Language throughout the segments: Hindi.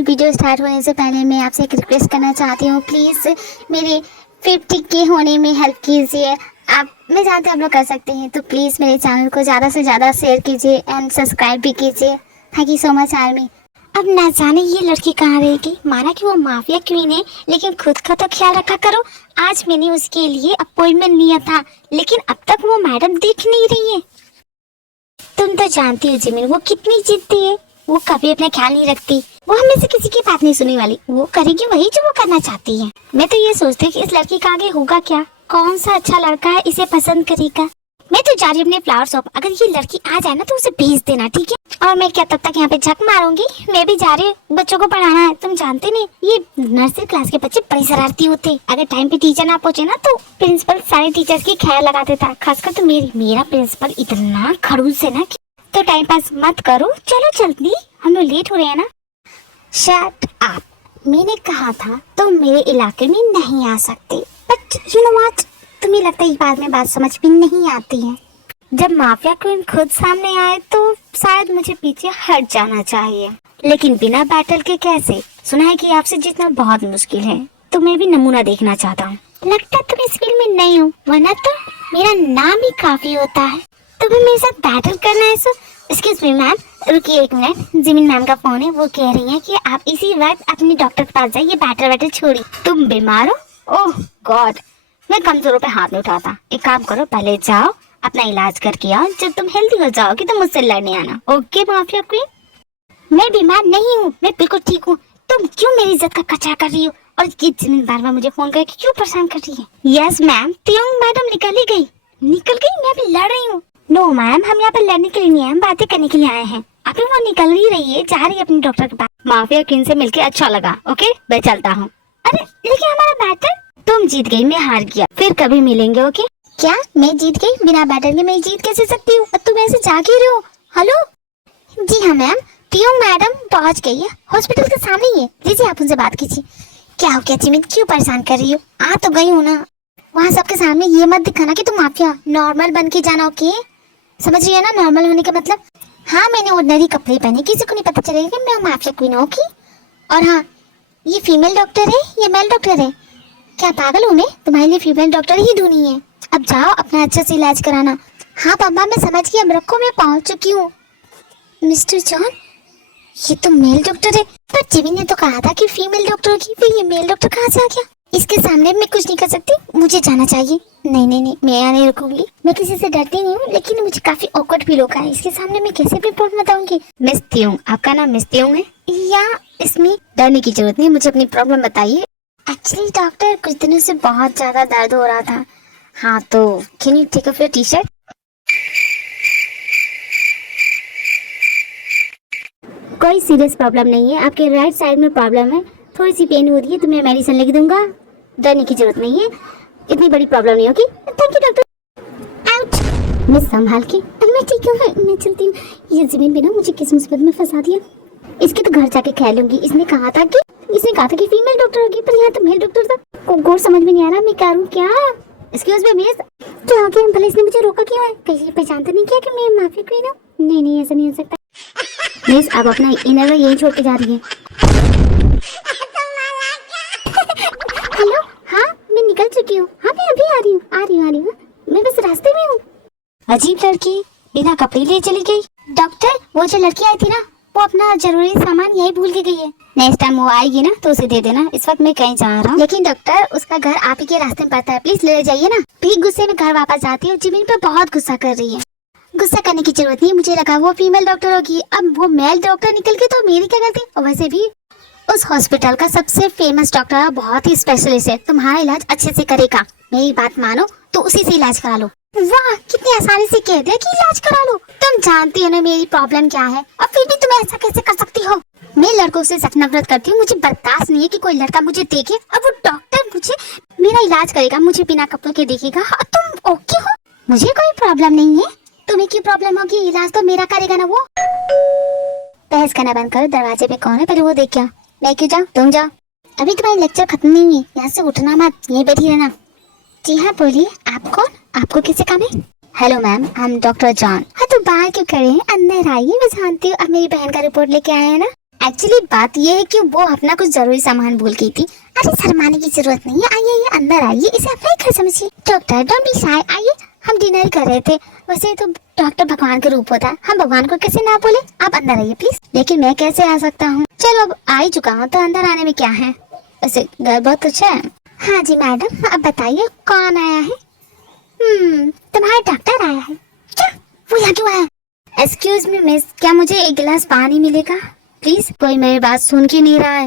मेरी वीडियो स्टार्ट होने से पहले मैं आपसे एक रिक्वेस्ट करना चाहती हूँ, प्लीज़ मेरे 50K होने में हेल्प कीजिए। मैं जानती हूँ आप लोग कर सकते हैं, तो प्लीज़ मेरे चैनल को ज़्यादा से ज़्यादा शेयर कीजिए एंड सब्सक्राइब भी कीजिए। Thank you so much army. अब ना जाने ये लड़की कहाँ रहेगी। माना कि वो माफिया क्वीन है, लेकिन खुद का तो ख्याल रखा करो। आज मैंने उसके लिए अपॉइंटमेंट लिया था, लेकिन अब तक वो मैडम दिख नहीं रही है। तुम तो जानती हो जिमिन, वो कितनी जिद्दी है। वो कभी अपना ख्याल नहीं रखती। वो हमें से किसी की बात नहीं सुनने वाली। वो करेगी वही जो वो करना चाहती है। मैं तो ये सोचती हूँ कि इस लड़की का आगे होगा क्या, कौन सा अच्छा लड़का है इसे पसंद करेगा। मैं तो जा रही हूँ अपने फ्लावर शॉप। अगर ये लड़की आ जाए ना तो उसे भेज देना, ठीक है। और मैं क्या तब तक यहाँ पे झक मारूंगी। मैं भी जा रही हूँ, बच्चों को पढ़ाना है। तुम जानते नहीं, ये नर्सरी क्लास के बच्चे बड़ी शरारती होते। अगर टाइम पे टीचर ना पहुँचे ना तो प्रिंसिपल सारे टीचर्स की खैर लगा देता। खासकर तो मेरा प्रिंसिपल इतना खड़ूस है ना। तो टाइम पास मत करो, चलो जल्दी, हम लोग लेट हो रहे हैं ना। Shut up. मैंने कहा था तुम मेरे इलाके में नहीं आ सकते, बट यू नो व्हाट, तुम्हें लगता है बाद में बात समझ भी नहीं आती है। जब माफिया क्वीन खुद सामने आए तो शायद मुझे पीछे हट जाना चाहिए, लेकिन बिना बैटल के कैसे। सुना है कि आपसे जीतना बहुत मुश्किल है, तो मैं भी नमूना देखना चाहता हूँ। लगता है तुम इस फील्ड में नहीं हो, वरना तो मेरा नाम ही काफी होता है। तुम्हें मेरे साथ बैटल करना है सो। एक्सक्यूज मी मैम, रुकिए एक मिनट। जिमिन मैम का फोन है, वो कह रही हैं कि आप इसी वक्त अपनी डॉक्टर के पास जाइए। बैटल छोड़ी। तुम बीमार हो? ओह गॉड, मैं कमजोरों पे हाथ नहीं उठाता। एक काम करो, पहले जाओ अपना इलाज करके आओ। जब तुम हेल्दी हो जाओगी तो मुझसे लड़ने आना। Okay mafia queen. मैं बीमार नहीं हूँ, मैं बिल्कुल ठीक हूँ। तुम क्यों मेरी इज्जत का कचरा कर रही हो? और ये जिमिन बार बार मुझे फोन करके क्यों परेशान कर रही है? यस मैम, तियोंग मैडम निकल ही गई। निकल गई? मैं अभी लड़ रही हूँ। नो मैम, हम यहाँ पे लड़ने के लिए नहीं आए, हम बातें करने के लिए आए हैं। अभी वो निकल ही रही है, जा रही है अपने डॉक्टर के पास। माफिया क्वीन से मिलके अच्छा लगा। ओके मैं चलता हूँ। अरे लेकिन हमारा बैटल। तुम जीत गई, मैं हार गया, फिर कभी मिलेंगे। ओके क्या मैं जीत गई? बिना बैटल के मैं जीत कैसे सकती हूँ? तुम ऐसे जाग ही रहे हो। हेलो जी हाँ मैम, तियोंग मैडम पहुँच गई है, हॉस्पिटल के सामने ही है। लीजिए आप उनसे बात कीजिए। क्या हो गया जिमिन, क्यों परेशान कर रही हो? आ तो गई हूँ ना। वहाँ सबके सामने ये मत दिखाना कि तुम माफिया। नॉर्मल बन के जाना। ओके समझ रही है ना नॉर्मल होने का मतलब? हाँ मैंने ऑर्डिनरी कपड़े पहने, किसी को नहीं पता चलेगा कि मैं माफिया क्वीन हूँ। ओके और हाँ, ये फीमेल डॉक्टर है या मेल डॉक्टर है? क्या पागल हूँ मैं? तुम्हारे लिए फीमेल डॉक्टर ही ढूंढनी है। अब जाओ अपना अच्छे से इलाज कराना। हाँ पापा मैं समझ गई, अब रखो मैं पहुँच चुकी हूँ। मिस्टर जॉन, ये तो मेल डॉक्टर है। पर जिमी ने तो कहा था कि फीमेल डॉक्टर होगी, फिर ये मेल डॉक्टर कहाँ से आ गया? इसके सामने मैं कुछ नहीं कर सकती, मुझे जाना चाहिए। नहीं नहीं नहीं, मैं यहाँ नहीं रुकूंगी। मैं किसी से डरती नहीं हूँ, लेकिन मुझे काफी ऑकवर्ड फील होगा। इसके सामने मैं कैसे भी प्रॉब्लम बताऊंगी? मिस तियोंग, आपका नाम मिस तियोंग है? या इसमें डरने की जरूरत नहीं, मुझे अपनी प्रॉब्लम बताइए। एक्चुअली डॉक्टर कुछ दिनों से बहुत ज्यादा दर्द हो रहा था। हाँ तो can you take off your T shirt? कोई सीरियस प्रॉब्लम नहीं है, आपके राइट साइड में प्रॉब्लम है, थोड़ी सी पेन हो रही है, तो मैं मेडिसिन लिख दूंगा। डरने की जरूरत नहीं है, इतनी बड़ी प्रॉब्लम नहीं होगी। Thank you doctor. आउट। मैं संभाल के। अरे मैं ठीक हूँ, मैं चलती हूँ। ये जिमिन भी ना मुझे किस मुसीबत में फंसा दिया। इसकी तो घर जाके ख्याल लूंगी। इसने कहा था कि फीमेल डॉक्टर होगी, पर यहाँ तो मेल डॉक्टर था। को समझ में नहीं आ रहा मैं करूँ क्या। एक्सक्यूज मी मिस, क्या हो गया? भले इसने मुझे रोका क्यों है? कहीं पहचानते नहीं क्या कि मैं माफिया क्वीन हूँ? नहीं ऐसा नहीं हो सकता। मिस अब अपना इनर यही छोड़ के जा रही है। हेलो हाँ मैं निकल चुकी हूँ। हाँ मैं अभी आ रही हूँ। मैं बस रास्ते में हूँ। अजीब लड़की, बिना कपड़े लिए चली गई। डॉक्टर, वो जो लड़की आई थी ना, वो अपना जरूरी सामान यही भूल के गई है। नेक्स्ट टाइम वो आएगी ना तो उसे दे देना। इस वक्त मैं कहीं जा रहा हूँ। लेकिन डॉक्टर, उसका घर आप ही के रास्ते में पड़ता है, प्लीज ले जाइए ना। भी गुस्से में घर वापस जाती है। जिमिन पे बहुत गुस्सा कर रही है। गुस्सा करने की जरूरत नहीं, मुझे लगा वो फीमेल डॉक्टर होगी। अब वो मेल डॉक्टर निकल गई तो मेरी क्या गलती? और वैसे भी उस हॉस्पिटल का सबसे फेमस डॉक्टर बहुत ही स्पेशलिस्ट है, तुम्हारा इलाज अच्छे से करेगा। मेरी बात मानो तो उसी से इलाज करा लो। वाह कितनी आसानी से कह दिया कि इलाज करा लो। तुम जानती हो ना मेरी प्रॉब्लम क्या है, और फिर भी तुम ऐसा कैसे कर सकती हो? मैं लड़कों से सच नफरत करती हूँ। मुझे बर्दाश्त नहीं है कि कोई लड़का मुझे देखे और वो डॉक्टर मुझे मेरा इलाज करेगा, मुझे बिना कपड़ों के देखेगा। हाँ, तुम ओके हो? मुझे कोई प्रॉब्लम नहीं है। तुम्हें की प्रॉब्लम होगी? इलाज तो मेरा करेगा ना वो। बहस करना बंद करो। दरवाजे पे कौन है पहले वो देख। क्या मैं क्यों जाऊँ? तुम जाओ। अभी तुम्हारी लेक्चर खत्म नहीं है, यहाँ से उठना मत, यहीं बैठी रहना। जी हाँ बोलिए, आप कौन? आपको किससे काम है? हेलो मैम, हम डॉक्टर जॉन। हाँ तो बाहर क्यों खड़े हैं? अंदर आइए। मैं जानती हूँ आप मेरी बहन का रिपोर्ट लेके आए हैं ना। एक्चुअली बात ये है कि वो अपना कुछ जरूरी सामान भूल गई थी। अरे शर्माने की जरूरत नहीं है, आइए आइए अंदर आइए, इसे अपना ही घर समझिए। डॉक्टर डोंट बी शाय, आइए, हम डिनर कर रहे थे। वैसे तो डॉक्टर भगवान का रूप होता है, हम भगवान को कैसे ना बोले। आप अंदर आइए प्लीज। लेकिन मैं कैसे आ सकता हूँ? चलो अब आ ही चुका हूँ तो अंदर आने में क्या है। वैसे घर बहुत अच्छा है। हाँ जी मैडम, अब बताइए कौन आया है? तुम्हारा डॉक्टर आया है क्या? वो यहाँ क्यों आया? एक्सक्यूज मी मिस, क्या मुझे एक गिलास पानी मिलेगा प्लीज? कोई मेरी बात सुन के नहीं रहा है।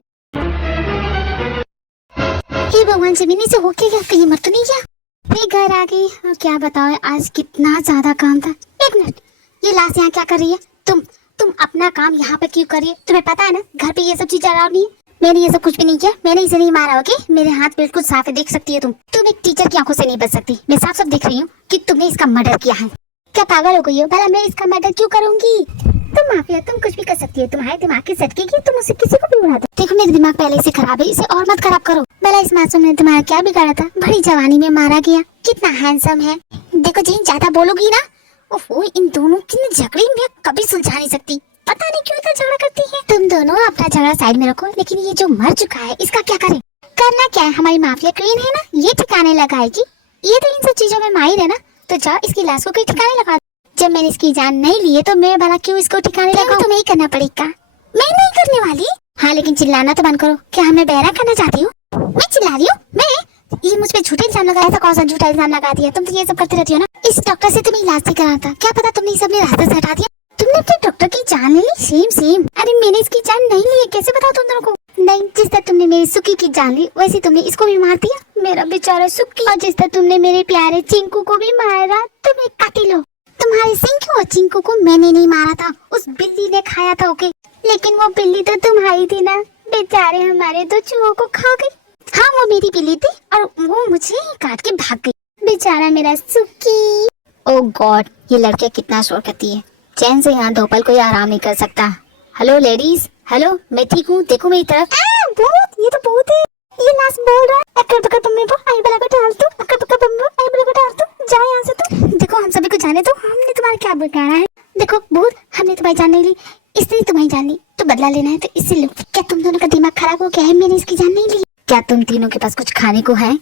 हे भगवान, जमीनी से होके क्या, कहीं मर तो नहीं गया? मैं घर आ गई और क्या बताओ, आज कितना ज्यादा काम था। एक मिनट, ये लाश यहाँ क्या कर रही है? तुम अपना काम यहाँ पे क्यों कर रही है? तुम्हें पता है ना घर पे ये सब चीज अलाउ नहीं है। मैंने ये सब कुछ भी नहीं किया, मैंने इसे नहीं मारा। ओके, मेरे हाथ बिल्कुल साफ है, देख सकती है तुम एक टीचर की आंखों से नहीं बच सकती। मैं साफ साफ देख रही हूँ कि तुमने इसका मर्डर किया है। क्या पागल हो गई हो? भला मैं इसका मर्डर क्यों करूंगी? तुम माफिया, तुम कुछ भी कर सकती है। तुम्हारे दिमाग की सटके की तुम उसे किसी को भी उड़ा दो। देखो मेरे दिमाग पहले से खराब है, इसे और मत खराब करो। भला इस मासूम ने तुम्हारा क्या बिगाड़ा था? बड़ी जवानी में मारा गया, कितना हैंडसम है। देखो जी, ज्यादा बोलोगी ना, ओहो, इन दोनों की झगड़े में कभी सुलझा नहीं सकती। पता नहीं क्यों इतना झगड़ा करती है। तुम दोनों अपना झगड़ा साइड में रखो, लेकिन ये जो मर चुका है इसका क्या करें? करना क्या है, हमारी माफिया क्वीन है ना, ये ठिकाने लगाएगी। ये तो इन सब चीजों में माहिर है ना, तो जाओ इसकी लाश को कोई ठिकाने लगा। जब मैंने इसकी जान नहीं ली है तो मैं भला क्यों इसको ठिकाने लगाऊं? तुम्हें ही करना पड़ेगा। मैं नहीं करने वाली। हाँ, लेकिन चिल्लाना तो बंद करो। क्या हमें बहरा करना चाहती हो? मैं चिल्ला रही हूँ? मैं? ये मुझ पे झूठा इल्जाम लगाया था। कौन सा झूठा इल्जाम लगा दिया? तुम तो ये सब करती रहती हो ना। इस डॉक्टर से तुम्हें इलाज नहीं कराना था, क्या पता तुमने ये सब रास्ते से हटा दिया। तुमने अपने डॉक्टर की जान ले ली? सेम। अरे मैंने इसकी जान नहीं ली है, कैसे बताओ तुम दोनों को? नहीं, जिस तरह तुमने मेरी सुक्की की जान ली, वैसे तुमने इसको भी मार दिया, मेरा बेचारा सुक्की। और जिस तरह तुमने मेरे प्यारे चिंकू को भी मारा, तुम एक कातिल हो। तुम्हारे चिंकू और चिंकू को मैंने नहीं मारा था, उस बिल्ली ने खाया था। ओके, लेकिन वो बिल्ली तो तुम्हारी थी ना। बेचारे हमारे दो चूहों को खा गई। हाँ, वो मेरी बिल्ली थी और वो मुझे काट के भाग गई। बेचारा मेरा सुक्की। ओह गॉड, ये लड़कियां कितना शोर करती है। चैन से यहाँ दो पल कोई आराम नहीं कर सकता। हेलो लेडीज, हेलो, मैं ठीक हूँ, देखो मेरी तरफ। भूत, ये तो भूत है। ये लाश बोल रहा है, अक्कर बक्कर बम्बे को आई बला को डाल दो, अक्कर बक्कर बम्बे आई बला को डाल दो, जाओ यहाँ से तुम। देखो हम सभी को जाने दो, हमने तुम्हारा क्या बिगाड़ा है? देखो भूत, हमने तुम्हारी जान नहीं ली, इसने तुम्हारी जान ली, तो बदला लेना है तो इससे लो। क्या तुम दोनों का दिमाग खराब हो गया है? मैंने इसकी जान नहीं ली। क्या तुम तीनों के पास कुछ खाने को है?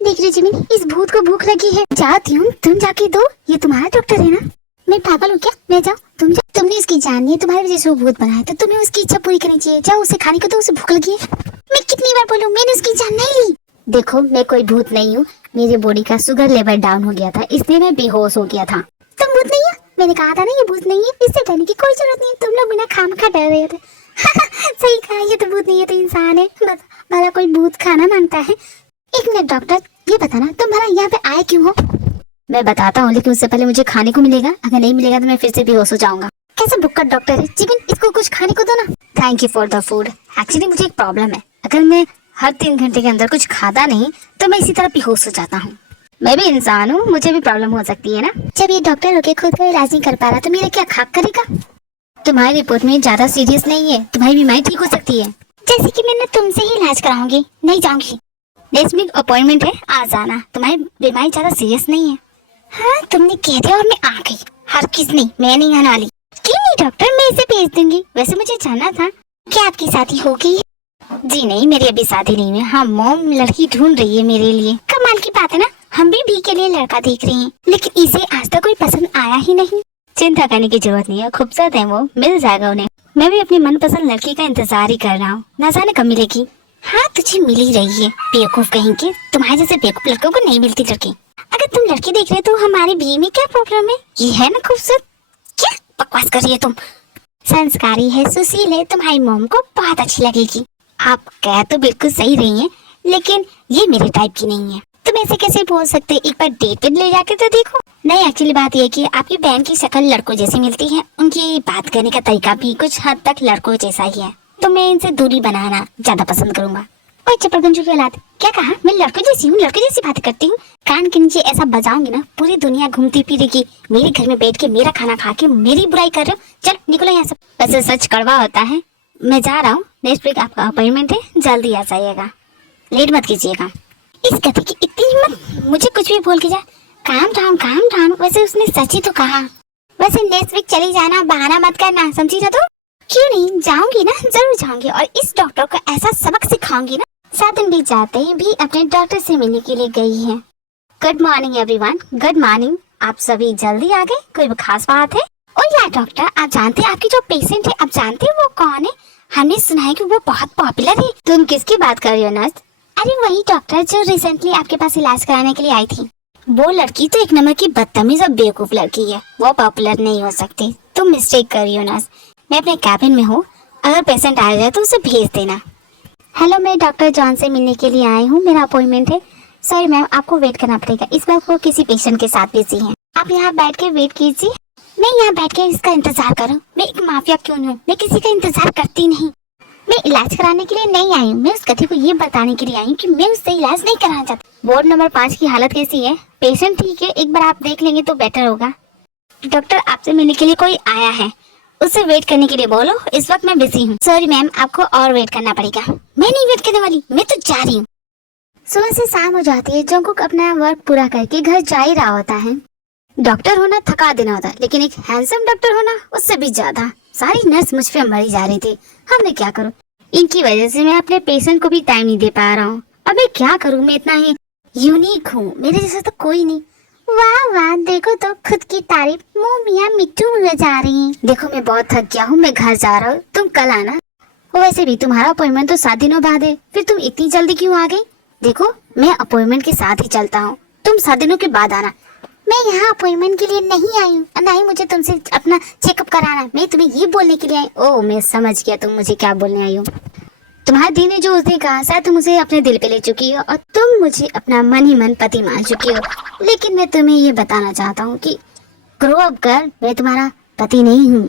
देख रही जिमी, इस भूत को भूख लगी है। जाती हूँ, तुम जाके दो। ये तुम्हारा डॉक्टर है ना? मैं पागल हूँ क्या? मैं जाऊँ? तुम जाओ, तुमने इसकी जान ली, तुम्हारे वजह से वो भूत बना है, तो तुम्हें उसकी इच्छा पूरी करनी चाहिए। जाओ उसे खाने को दो, उसे भूख लगी है। मैं कितनी बार बोलूँ, मैंने उसकी जान नहीं ली। देखो मैं कोई भूत नहीं हूँ, मेरी बॉडी का शुगर लेवल डाउन हो गया था, इसलिए मैं बेहोश हो गया था। तुम भूत नहीं है? मैंने कहा था ना ये भूत नहीं है, इससे डरने की कोई जरूरत नहीं है। तुम लोग बिना खामखा डर रहे थे। सही कहा, ये तो भूत नहीं है तो इंसान है। भला कोई भूत खाना मांगता है? एक मिनट डॉक्टर, ये बताना तुम भला यहाँ पे आए क्यों हो? मैं बताता हूँ, लेकिन उससे पहले मुझे खाने को मिलेगा। अगर नहीं मिलेगा तो मैं फिर से बेहोश हो जाऊंगा। कैसे भुक्कड़ डॉक्टर है? जिबिन, इसको कुछ खाने को दो ना। Thank you for the food. Actually मुझे एक प्रॉब्लम है, अगर मैं हर 3 घंटे के अंदर कुछ खाता नहीं तो मैं इसी तरह बेहोश हो जाता हूँ। मैं भी इंसान हूँ, मुझे भी प्रॉब्लम हो सकती है ना। जब ये डॉक्टर होके खुद का इलाज नहीं कर पा रहा तो मेरा क्या खाक करेगा? तुम्हारी रिपोर्ट में ज्यादा सीरियस नहीं है, तुम्हारी बीमारी ठीक हो सकती है। जैसे कि मैंने तुमसे ही इलाज कराऊंगी, नहीं जाऊंगी। नेक्स्ट वीक अपॉइंटमेंट है, आ जाना। तुम्हारी बीमारी ज्यादा सीरियस नहीं है। हाँ, तुमने कह दिया और मैं आ गई। हर किस नहीं, मैं नहीं आने वाली। क्यों नहीं डॉक्टर, मैं इसे भेज दूंगी। वैसे मुझे जानना था, क्या आपकी शादी हो गई? जी नहीं, मेरी अभी शादी नहीं है। हाँ, मॉम लड़की ढूंढ रही है मेरे लिए। कमाल की बात है ना, हम भी के लिए लड़का देख रहे हैं, लेकिन इसे आज तक कोई पसंद आया ही नहीं। चिंता करने की जरूरत नहीं है, खूबसूरत है वो, मिल जाएगा उन्हें। मैं भी अपनी मनपसंद लड़की का इंतजार ही कर रहा हूँ, ना जाने कब मिलेगी। हाँ, तुझे मिल ही रही है, बेवकूफ कहेंगे। तुम्हारे जैसे बेवकूफ लड़कों को नहीं मिलती लड़की। अगर तुम लड़की देख रहे हो तो हमारी बीवी में क्या प्रॉब्लम है? ये है ना खूबसूरत। क्या बकवास कर रही है तुम? संस्कारी है, सुशील है, तुम्हारी मॉम को बहुत अच्छी लगेगी। आप कह तो बिल्कुल सही रही हैं, लेकिन ये मेरे टाइप की नहीं है। तुम ऐसे कैसे बोल सकते? एक बार डेट पे ले जाके तो देखो। नहीं, एक्चुअली बात यह कि आपकी बहन की शक्ल लड़कों जैसी मिलती है, उनकी बात करने का तरीका भी कुछ हद तक लड़कों जैसा ही है, तो मैं इनसे दूरी बनाना ज्यादा पसंद करूंगा। और चपड़गंजू की औलाद, क्या कहा? मैं लड़कों जैसी हूँ, लड़कों जैसी बात करती हूँ। कान के नीचे ऐसा बजाऊंगी ना, पूरी दुनिया घूमती फिरेगी। मेरे घर में बैठ के मेरा खाना खा के मेरी बुराई कर रहे हो। चल निकलो यहाँ से। वैसे सच कड़वा होता है। मैं जा रहा हूँ, नेक्स्ट वीक आपका अपॉइंटमेंट है, जल्दी आ जाइएगा, लेट मत कीजिएगा। इस गधे की इतनी हिम्मत, मुझे कुछ भी बोल के जा। Calm down. वैसे उसने सच ही तो कहा। वैसे नेक्स्ट वीक चली जाना, बहाना मत करना, समझी ना? तो क्यों नहीं, जाऊंगी ना, जरूर जाऊंगी और इस डॉक्टर को ऐसा सबक सिखाऊंगी ना। 7 दिन बीत जाते ही भी अपने डॉक्टर से मिलने के लिए गई है। Good morning everyone, good morning. आप सभी जल्दी आ गए, कोई खास बात है? ओ या डॉक्टर, आप जानते हैं आपकी जो पेशेंट है, आप जानते हैं वो कौन है? हमने सुना है कि वो बहुत पॉपुलर है। तुम किसकी बात कर रही हो नर्स? अरे वही डॉक्टर जो रिसेंटली आपके पास इलाज कराने के लिए आई थी। वो लड़की तो एक नंबर की बदतमीज और बेवकूफ लड़की है, वो पॉपुलर नहीं हो सकती। तुम मिस्टेक कर रही हो नर्स। मैं अपने कैबिन में हूँ, अगर पेशेंट आ जाए तो उसे भेज देना। हेलो, मैं डॉक्टर जॉन से मिलने के लिए आई हूँ, मेरा अपॉइंटमेंट है। सॉरी मैम, आपको वेट करना पड़ेगा, इस बार वो किसी पेशेंट के साथ बिजी हैं। आप यहाँ बैठ के वेट कीजिए। मैं यहाँ बैठ के इसका इंतजार करूँ? मैं एक माफिया क्यों हूँ? मैं किसी का इंतजार करती नहीं। मैं इलाज कराने के लिए नहीं आई हूँ, मैं उस गधे को ये बताने के लिए आई हूँ कि मैं उससे इलाज नहीं कराना चाहती। वार्ड नंबर 5 की हालत कैसी है? पेशेंट ठीक है, एक बार आप देख लेंगे तो बेटर होगा। डॉक्टर, आपसे मिलने के लिए कोई आया है, उसे वेट करने के लिए बोलो, इस वक्त मैं बिजी हूँ। सॉरी मैम, आपको और वेट करना पड़ेगा। मैं नहीं वेट करने वाली, मैं तो जा रही हूँ। सुबह से शाम हो जाती है, जंगकुक अपना वर्क पूरा करके घर जा ही रहा होता है। डॉक्टर होना थका देना होता है, लेकिन एक हैंडसम डॉक्टर होना उससे भी ज्यादा। सारी नर्स मुझ पे मरी जा रही थी, अब मैं क्या करूँ? इनकी वजह से मैं अपने पेशेंट को भी टाइम नहीं दे पा रहा हूँ। अब मैं क्या करूँ? मैं इतना ही यूनिक हूँ, मेरे जैसा तो कोई नहीं। वाह वाह, देखो तो खुद की तारीफ मुंह मियाँ मिट्टू हुए जा रही है। देखो मैं बहुत थक गया हूँ, मैं घर जा रहा हूँ, तुम कल आना। वैसे भी तुम्हारा अपॉइंटमेंट तो 7 दिनों बाद है, फिर तुम इतनी जल्दी क्यों आ गई? देखो मैं अपॉइंटमेंट के साथ ही चलता हूँ, तुम 7 दिनों के बाद आना। मैं यहाँ अपॉइंटमेंट के लिए नहीं आई हूँ, ना ही मुझे तुमसे अपना चेकअप कराना। मैं तुम्हें ये बोलने के लिए आई। ओह, मैं समझ गया तुम मुझे क्या बोलने आई हो। तुम्हारे दी ने जो उस दिन कहा, शायद तुम उसे अपने दिल पे ले चुकी हो और तुम मुझे अपना मन ही मन पति मान चुकी हो। लेकिन मैं तुम्हें ये बताना चाहता हूँ कि ग्रो अप गर्ल, मैं तुम्हारा पति नहीं हूँ।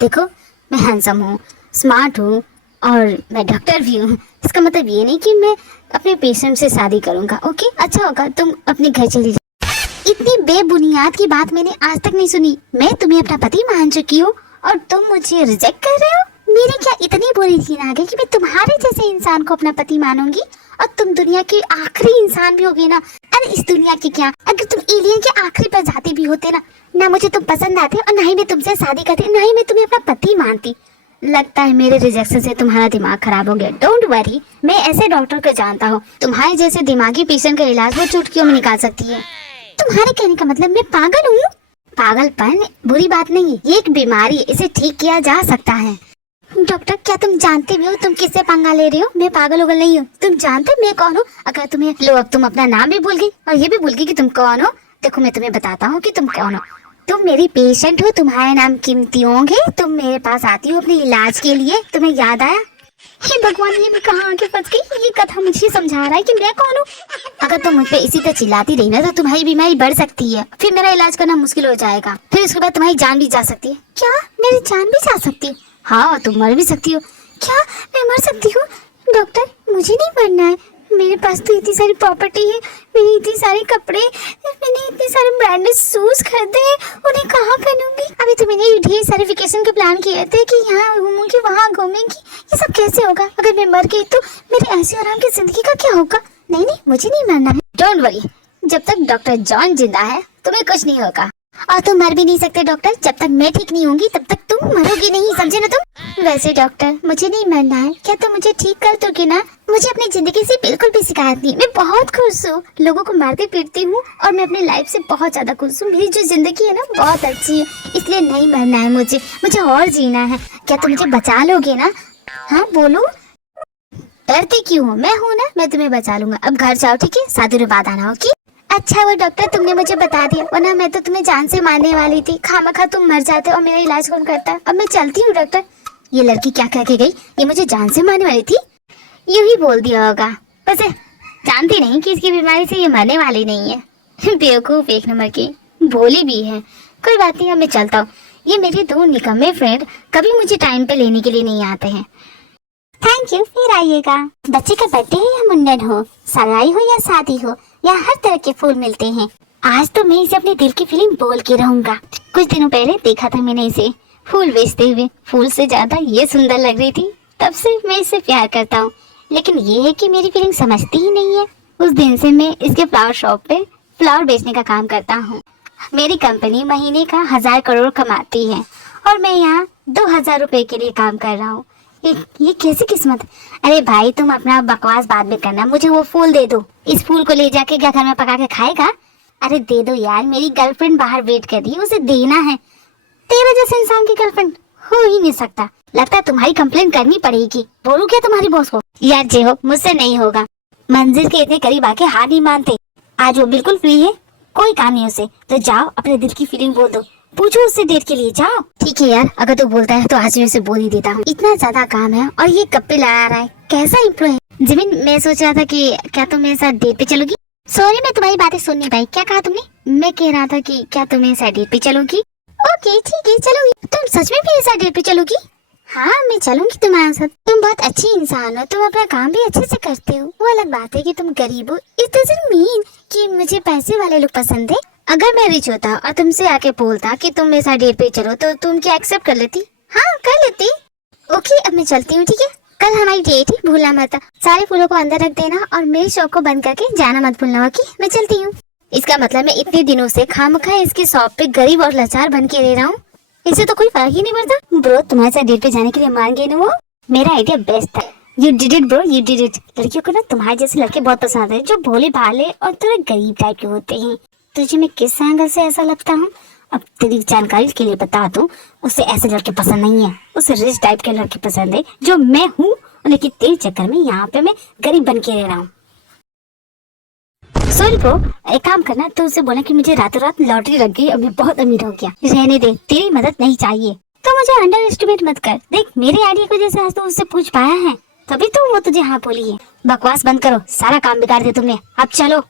देखो मैं हैंडसम हूँ, स्मार्ट हूँ और मैं डॉक्टर भी हूँ। इसका मतलब ये नहीं कि मैं अपने पेशेंट से शादी करूँगा। ओके, अच्छा होगा तुम अपने घर चली जाओ। इतनी बेबुनियाद की बात मैंने आज तक नहीं सुनी। मैं तुम्हें अपना पति मान चुकी हूँ और तुम मुझे रिजेक्ट कर रहे हो? मेरी क्या इतनी बुरी सीन आ गई कि मैं तुम्हारे जैसे इंसान को अपना पति मानूंगी? और तुम दुनिया की आखिरी इंसान भी होगी ना। अरे इस दुनिया की क्या, अगर तुम एलियन के आखिरी प्रजाति भी होते ना मुझे तुम पसंद आते और ना ही मैं तुमसे शादी करती, ना ही मैं तुम्हें अपना पति मानती। लगता है मेरे रिजेक्शन से तुम्हारा दिमाग खराब हो गया। डोंट वरी, मैं ऐसे डॉक्टर को जानता हूँ, तुम्हारे जैसे दिमागी पेशेंट का इलाज वो चुटकियों में निकाल सकती है। तुम्हारे कहने का मतलब मैं पागल हूँ? पागलपन बुरी बात नहीं है, ये एक बीमारी है, इसे ठीक किया जा सकता है। डॉक्टर, क्या तुम जानते भी हो तुम किससे पंगा ले रही हो? मैं पागल उगल नहीं हूँ, तुम जानते मैं कौन हूँ? अगर तुम्हें लो, अब तुम अपना नाम भी भूल गई और ये भी भूल गई कि तुम कौन हो। देखो मैं तुम्हें बताता हूँ कि तुम कौन हो। तुम मेरी पेशेंट हो, तुम्हारा नाम किमतियोंग है, तुम मेरे पास आती हो अपने इलाज के लिए, तुम्हें याद आया? हे भगवान, ये मैं कहाँ आके फंस गई? ये कथा मुझे समझा रहा है कि मैं कौन हूँ। अगर तुम मुझ पे इसी तरह चिल्लाती रही ना तो तुम्हारी बीमारी बढ़ सकती है, फिर मेरा इलाज करना मुश्किल हो जाएगा, फिर उसके बाद तुम्हारी जान भी जा सकती है। क्या मेरी जान भी जा सकती है? हाँ, तुम मर भी सकती हो। क्या मैं मर सकती हूँ? डॉक्टर, मुझे नहीं मरना है, मेरे पास तो इतनी सारी प्रॉपर्टी है, मेरे इतने सारे कपड़े, मैंने इतने सारे ब्रांडेड शूज खरीदे हैं, उन्हें कहाँ पहनूंगी? अभी तो मैंने ढेर सारे वेकेशन के प्लान किए थे कि यहाँ घूमूंगी वहाँ घूमेंगी। ये सब कैसे होगा? अगर मैं मर गई तो मेरे ऐसे आराम की जिंदगी का क्या होगा? नहीं, मुझे नहीं मरना है। डोंट वरी, जब तक डॉक्टर जॉन जिंदा है तुम्हें कुछ नहीं होगा, और तुम मर भी नहीं सकते डॉक्टर। जब तक मैं ठीक नहीं होंगी तब तक तुम मरोगी नहीं, समझे ना तुम? वैसे डॉक्टर, मुझे नहीं मरना है, क्या तुम मुझे ठीक कर दोगे ना? मुझे अपनी जिंदगी से बिल्कुल भी शिकायत नहीं, मैं बहुत खुश हूँ, लोगों को मारती पीटती हूँ और मैं अपनी लाइफ से बहुत ज्यादा खुश हूँ। मेरी जो जिंदगी है ना बहुत अच्छी है, इसलिए नहीं मरना है मुझे और जीना है। क्या तुम मुझे बचा लोगे ना? हाँ बोलो, डरती क्यों हो? मैं हूँ ना, मैं तुम्हें बचा लूंगा। अब घर जाओ, ठीक है? 7 दिनों बाद आना। ओके? अच्छा वो डॉक्टर तुमने मुझे बता दिया, वरना मैं तो तुम्हें जान से मारने वाली थी। खामखा तुम मर जाते और मेरा इलाज कौन करता? अब मैं चलती हूँ डॉक्टर। ये लड़की क्या कह के गई? ये मुझे जान से मारने वाली थी? यूं ही बोल दिया होगा, बस जानती नहीं कि इसकी बीमारी से ये मरने वाली नहीं है। बेवकूफ एक नंबर की, भोली भी है। कोई बात नहीं, अब मैं चलता हूँ। ये मेरे 2 निकम्मे फ्रेंड कभी मुझे टाइम पे लेने के लिए नहीं आते हैं। थैंक यू, फिर आइएगा। बच्चे का बर्थडे हो या मुंडन हो, सगाई हो या शादी हो, या हर तरह के फूल मिलते हैं। आज तो मैं इसे अपने दिल की फीलिंग बोल के रहूंगा। कुछ दिनों पहले देखा था मैंने इसे फूल बेचते हुए, फूल से ज्यादा ये सुंदर लग रही थी, तब से मैं इससे प्यार करता हूँ। लेकिन ये है कि मेरी फीलिंग समझती ही नहीं है। उस दिन से मैं इसके फ्लावर शॉप पे फ्लावर बेचने का काम करता हूँ। मेरी कंपनी महीने का 1000 करोड़ कमाती है और मैं यहाँ 2000 रुपए के लिए काम कर रहा हूँ। ये कैसी किस्मत। अरे भाई तुम अपना बकवास बाद में करना, मुझे वो फूल दे दो। इस फूल को ले जाके क्या घर में पका के खाएगा? अरे दे दो यार, मेरी गर्लफ्रेंड बाहर वेट कर रही है, उसे देना है। तेरे जैसे इंसान की गर्लफ्रेंड हो ही नहीं सकता। लगता है तुम्हारी कंप्लेन करनी पड़ेगी। बोलूं क्या तुम्हारी बॉस को? यार जे हो, मुझसे नहीं होगा। मंजिल के इतने करीब आके हार नहीं मानते। आज वो बिल्कुल फ्री है, कोई काम नहीं उसे, तो जाओ अपने दिल की फीलिंग बोल दो, पूछो उससे डेट के लिए, जाओ। ठीक है यार, अगर तू बोलता है तो आज मैं उसे बोल ही देता हूँ। इतना ज्यादा काम है और ये कब पे ला रहा है, कैसा इम्प्रो है। जिमिन मैं सोच रहा था कि क्या तुम मेरे साथ डेट पे चलोगी? सॉरी मैं तुम्हारी बातें सुन नहीं पाई, क्या कहा तुमने? मैं कह रहा था कि क्या तुम मेरे साथ डेट पे चलोगी? ओके ठीक है चलोगी। तुम सच में मेरे साथ डेट पे चलोगी? हाँ मैं चलूंगी तुम्हारे साथ। तुम बहुत अच्छी इंसान हो, तुम अपना काम भी अच्छे से करते हो। वो अलग बात है कि तुम गरीब हो। इट डजंट मीन कि मुझे पैसे वाले लोग पसंद है। अगर मैं रिच होता और तुमसे आके बोलता कि तुम मेरे साथ डेट पे चलो तो तुम क्या एक्सेप्ट कर लेती? हाँ कर लेती। ओके अब मैं चलती हूँ, ठीक है? कल हमारी डेट है, भूलना मत। सारे फूलों को अंदर रख देना और मेरे शॉप को बंद करके जाना मत भूलना। ओके मैं चलती हूँ। इसका मतलब मैं इतने दिनों से खामखा इसकी शॉप पे गरीब और लाचार बन के रह रहा हूँ, इसे तो कोई फर्क ही नहीं पड़ता। ब्रो तुम्हारे साथ डेट पे जाने के लिए मान गए ना वो? मेरा आइडिया बेस्ट था। You did it bro, you did it. लड़कियों को ना तुम्हारे जैसे लड़के बहुत पसंद है, जो भोले भाले और थोड़े गरीब टाइप के होते हैं। तुझे मैं किस एंगल से ऐसा लगता हूँ? अब तेरी जानकारी के लिए बता दूं, उसे ऐसे लड़के पसंद नहीं है, उसे रिच टाइप के लड़के पसंद है जो मैं हूँ। लेकिन तेरे चक्कर में यहाँ पे मैं गरीब बन के रह रहा हूँ। सॉरी ब्रो, एक काम करना, तो उसे बोला कि मुझे रातों रात लॉटरी लग गई और मैं बहुत अमीर हो गया। रहने दे, तेरी मदद नहीं चाहिए। तो मुझे अंडर एस्टिमेट मत कर। देख मेरे आइडिया की वजह से आज तो उससे पूछ पाया है, तभी तो वो तुझे हाँ बोली है। बकवास बंद करो, सारा काम बिगाड़ दिया तुमने। अब चलो।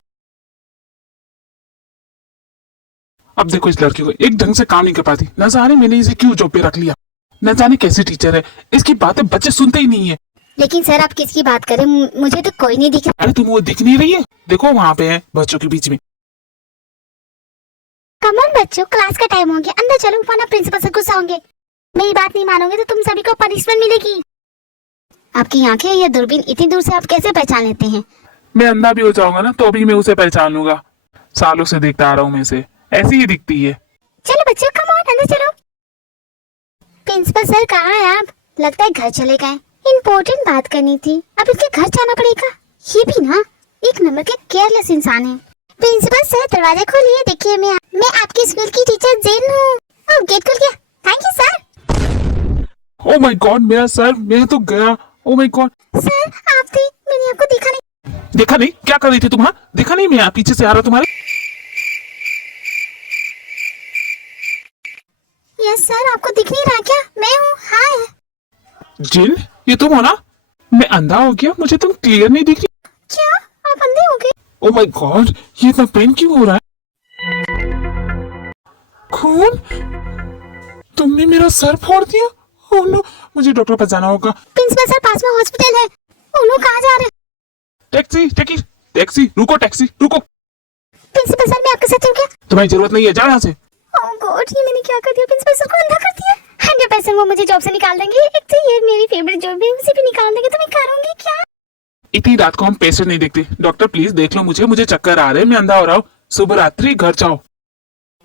अब देखो इस लड़की को एक ढंग से काम नहीं कर पाती। न जाने मैंने इसे क्यों जॉब पे रख लिया, न जाने कैसी टीचर है, इसकी बातें बच्चे सुनते ही नहीं है। लेकिन सर आप किसकी बात करें? मुझे तो कोई नहीं दिख रहा। अरे तुम वो दिख नहीं रही है? देखो वहाँ पे है बच्चों के बीच में। कम ऑन बच्चों, क्लास का टाइम हो गया, अंदर चलो वरना प्रिंसिपल से गुस्सा होंगे। मेरी बात नहीं मानोगे तो तुम सभी को पनिशमेंट मिलेगी। आपकी आंखें या दूरबीन इतनी दूर से आप कैसे पहचान लेते हैं? मैं अंधा भी हो जाऊंगा ना तो भी मैं उसे पहचान लूंगा। सालों से देखता आ रहा हूँ मैं इसे, ऐसी ही दिखती है। चलो बच्चों कम ऑन अंदर चलो। प्रिंसिपल सर कहाँ है आप? लगता है घर चले गए। इम्पोर्टेंट बात करनी थी, अब इनके घर जाना पड़ेगा। ये भी ना एक नंबर के केयरलेस इंसान है। प्रिंसिपल सर दरवाजा खोलिए, देखिए मैं आपकी स्कूल की टीचर जेन हूँ। ओह गेट खुल गया, thank you sir. Oh my God मेरा सर, मैं तो गया। ओह माय गॉड सर आप थे, मैंने आपको देखा नहीं। देखा नहीं? क्या कर रही थी तुम? हाँ देखा नहीं? मैं पीछे से आ रहा तुम्हारे। यस सर, आपको दिख नहीं रहा क्या? मैं हूँ। हाय जिन, ये तुम हो ना? मैं अंधा हो गया, मुझे तुम क्लियर नहीं दिख रही। क्या आप अंधे हो गए? ओह माय गॉड, ये इतना पेन क्यों हो रहा है? खून? तुमने मेरा सर फोड़ दिया? ओह नो, मुझे डॉक्टर पास जाना होगा। प्रिंसिपल सर पास में हॉस्पिटल है। वो लोग कहाँ जा रहे हैं? टैक्सी टैक्सी टैक्सी, रुको टैक्सी रुको। प्रिंसिपल सर मैं आपके साथ चल गया। तुम्हारी जरूरत नहीं है, जाओ यहाँ से। ओह गॉड, ये मैंने क्या कर दिया? प्रिंसिपल सर को अंधा कर दिया। 100% वो मुझे जॉब से निकाल देंगे। एक तो ये मेरी फेवरेट जॉब है, उसे भी निकाल देंगे तो मैं करूंगी क्या? इतनी रात को हम पेशेंट नहीं देखते। डॉक्टर प्लीज देख लो मुझे चक्कर आ रहे हैं, मैं अंधा हो रहा हूँ। शुभ रात्रि, घर जाओ।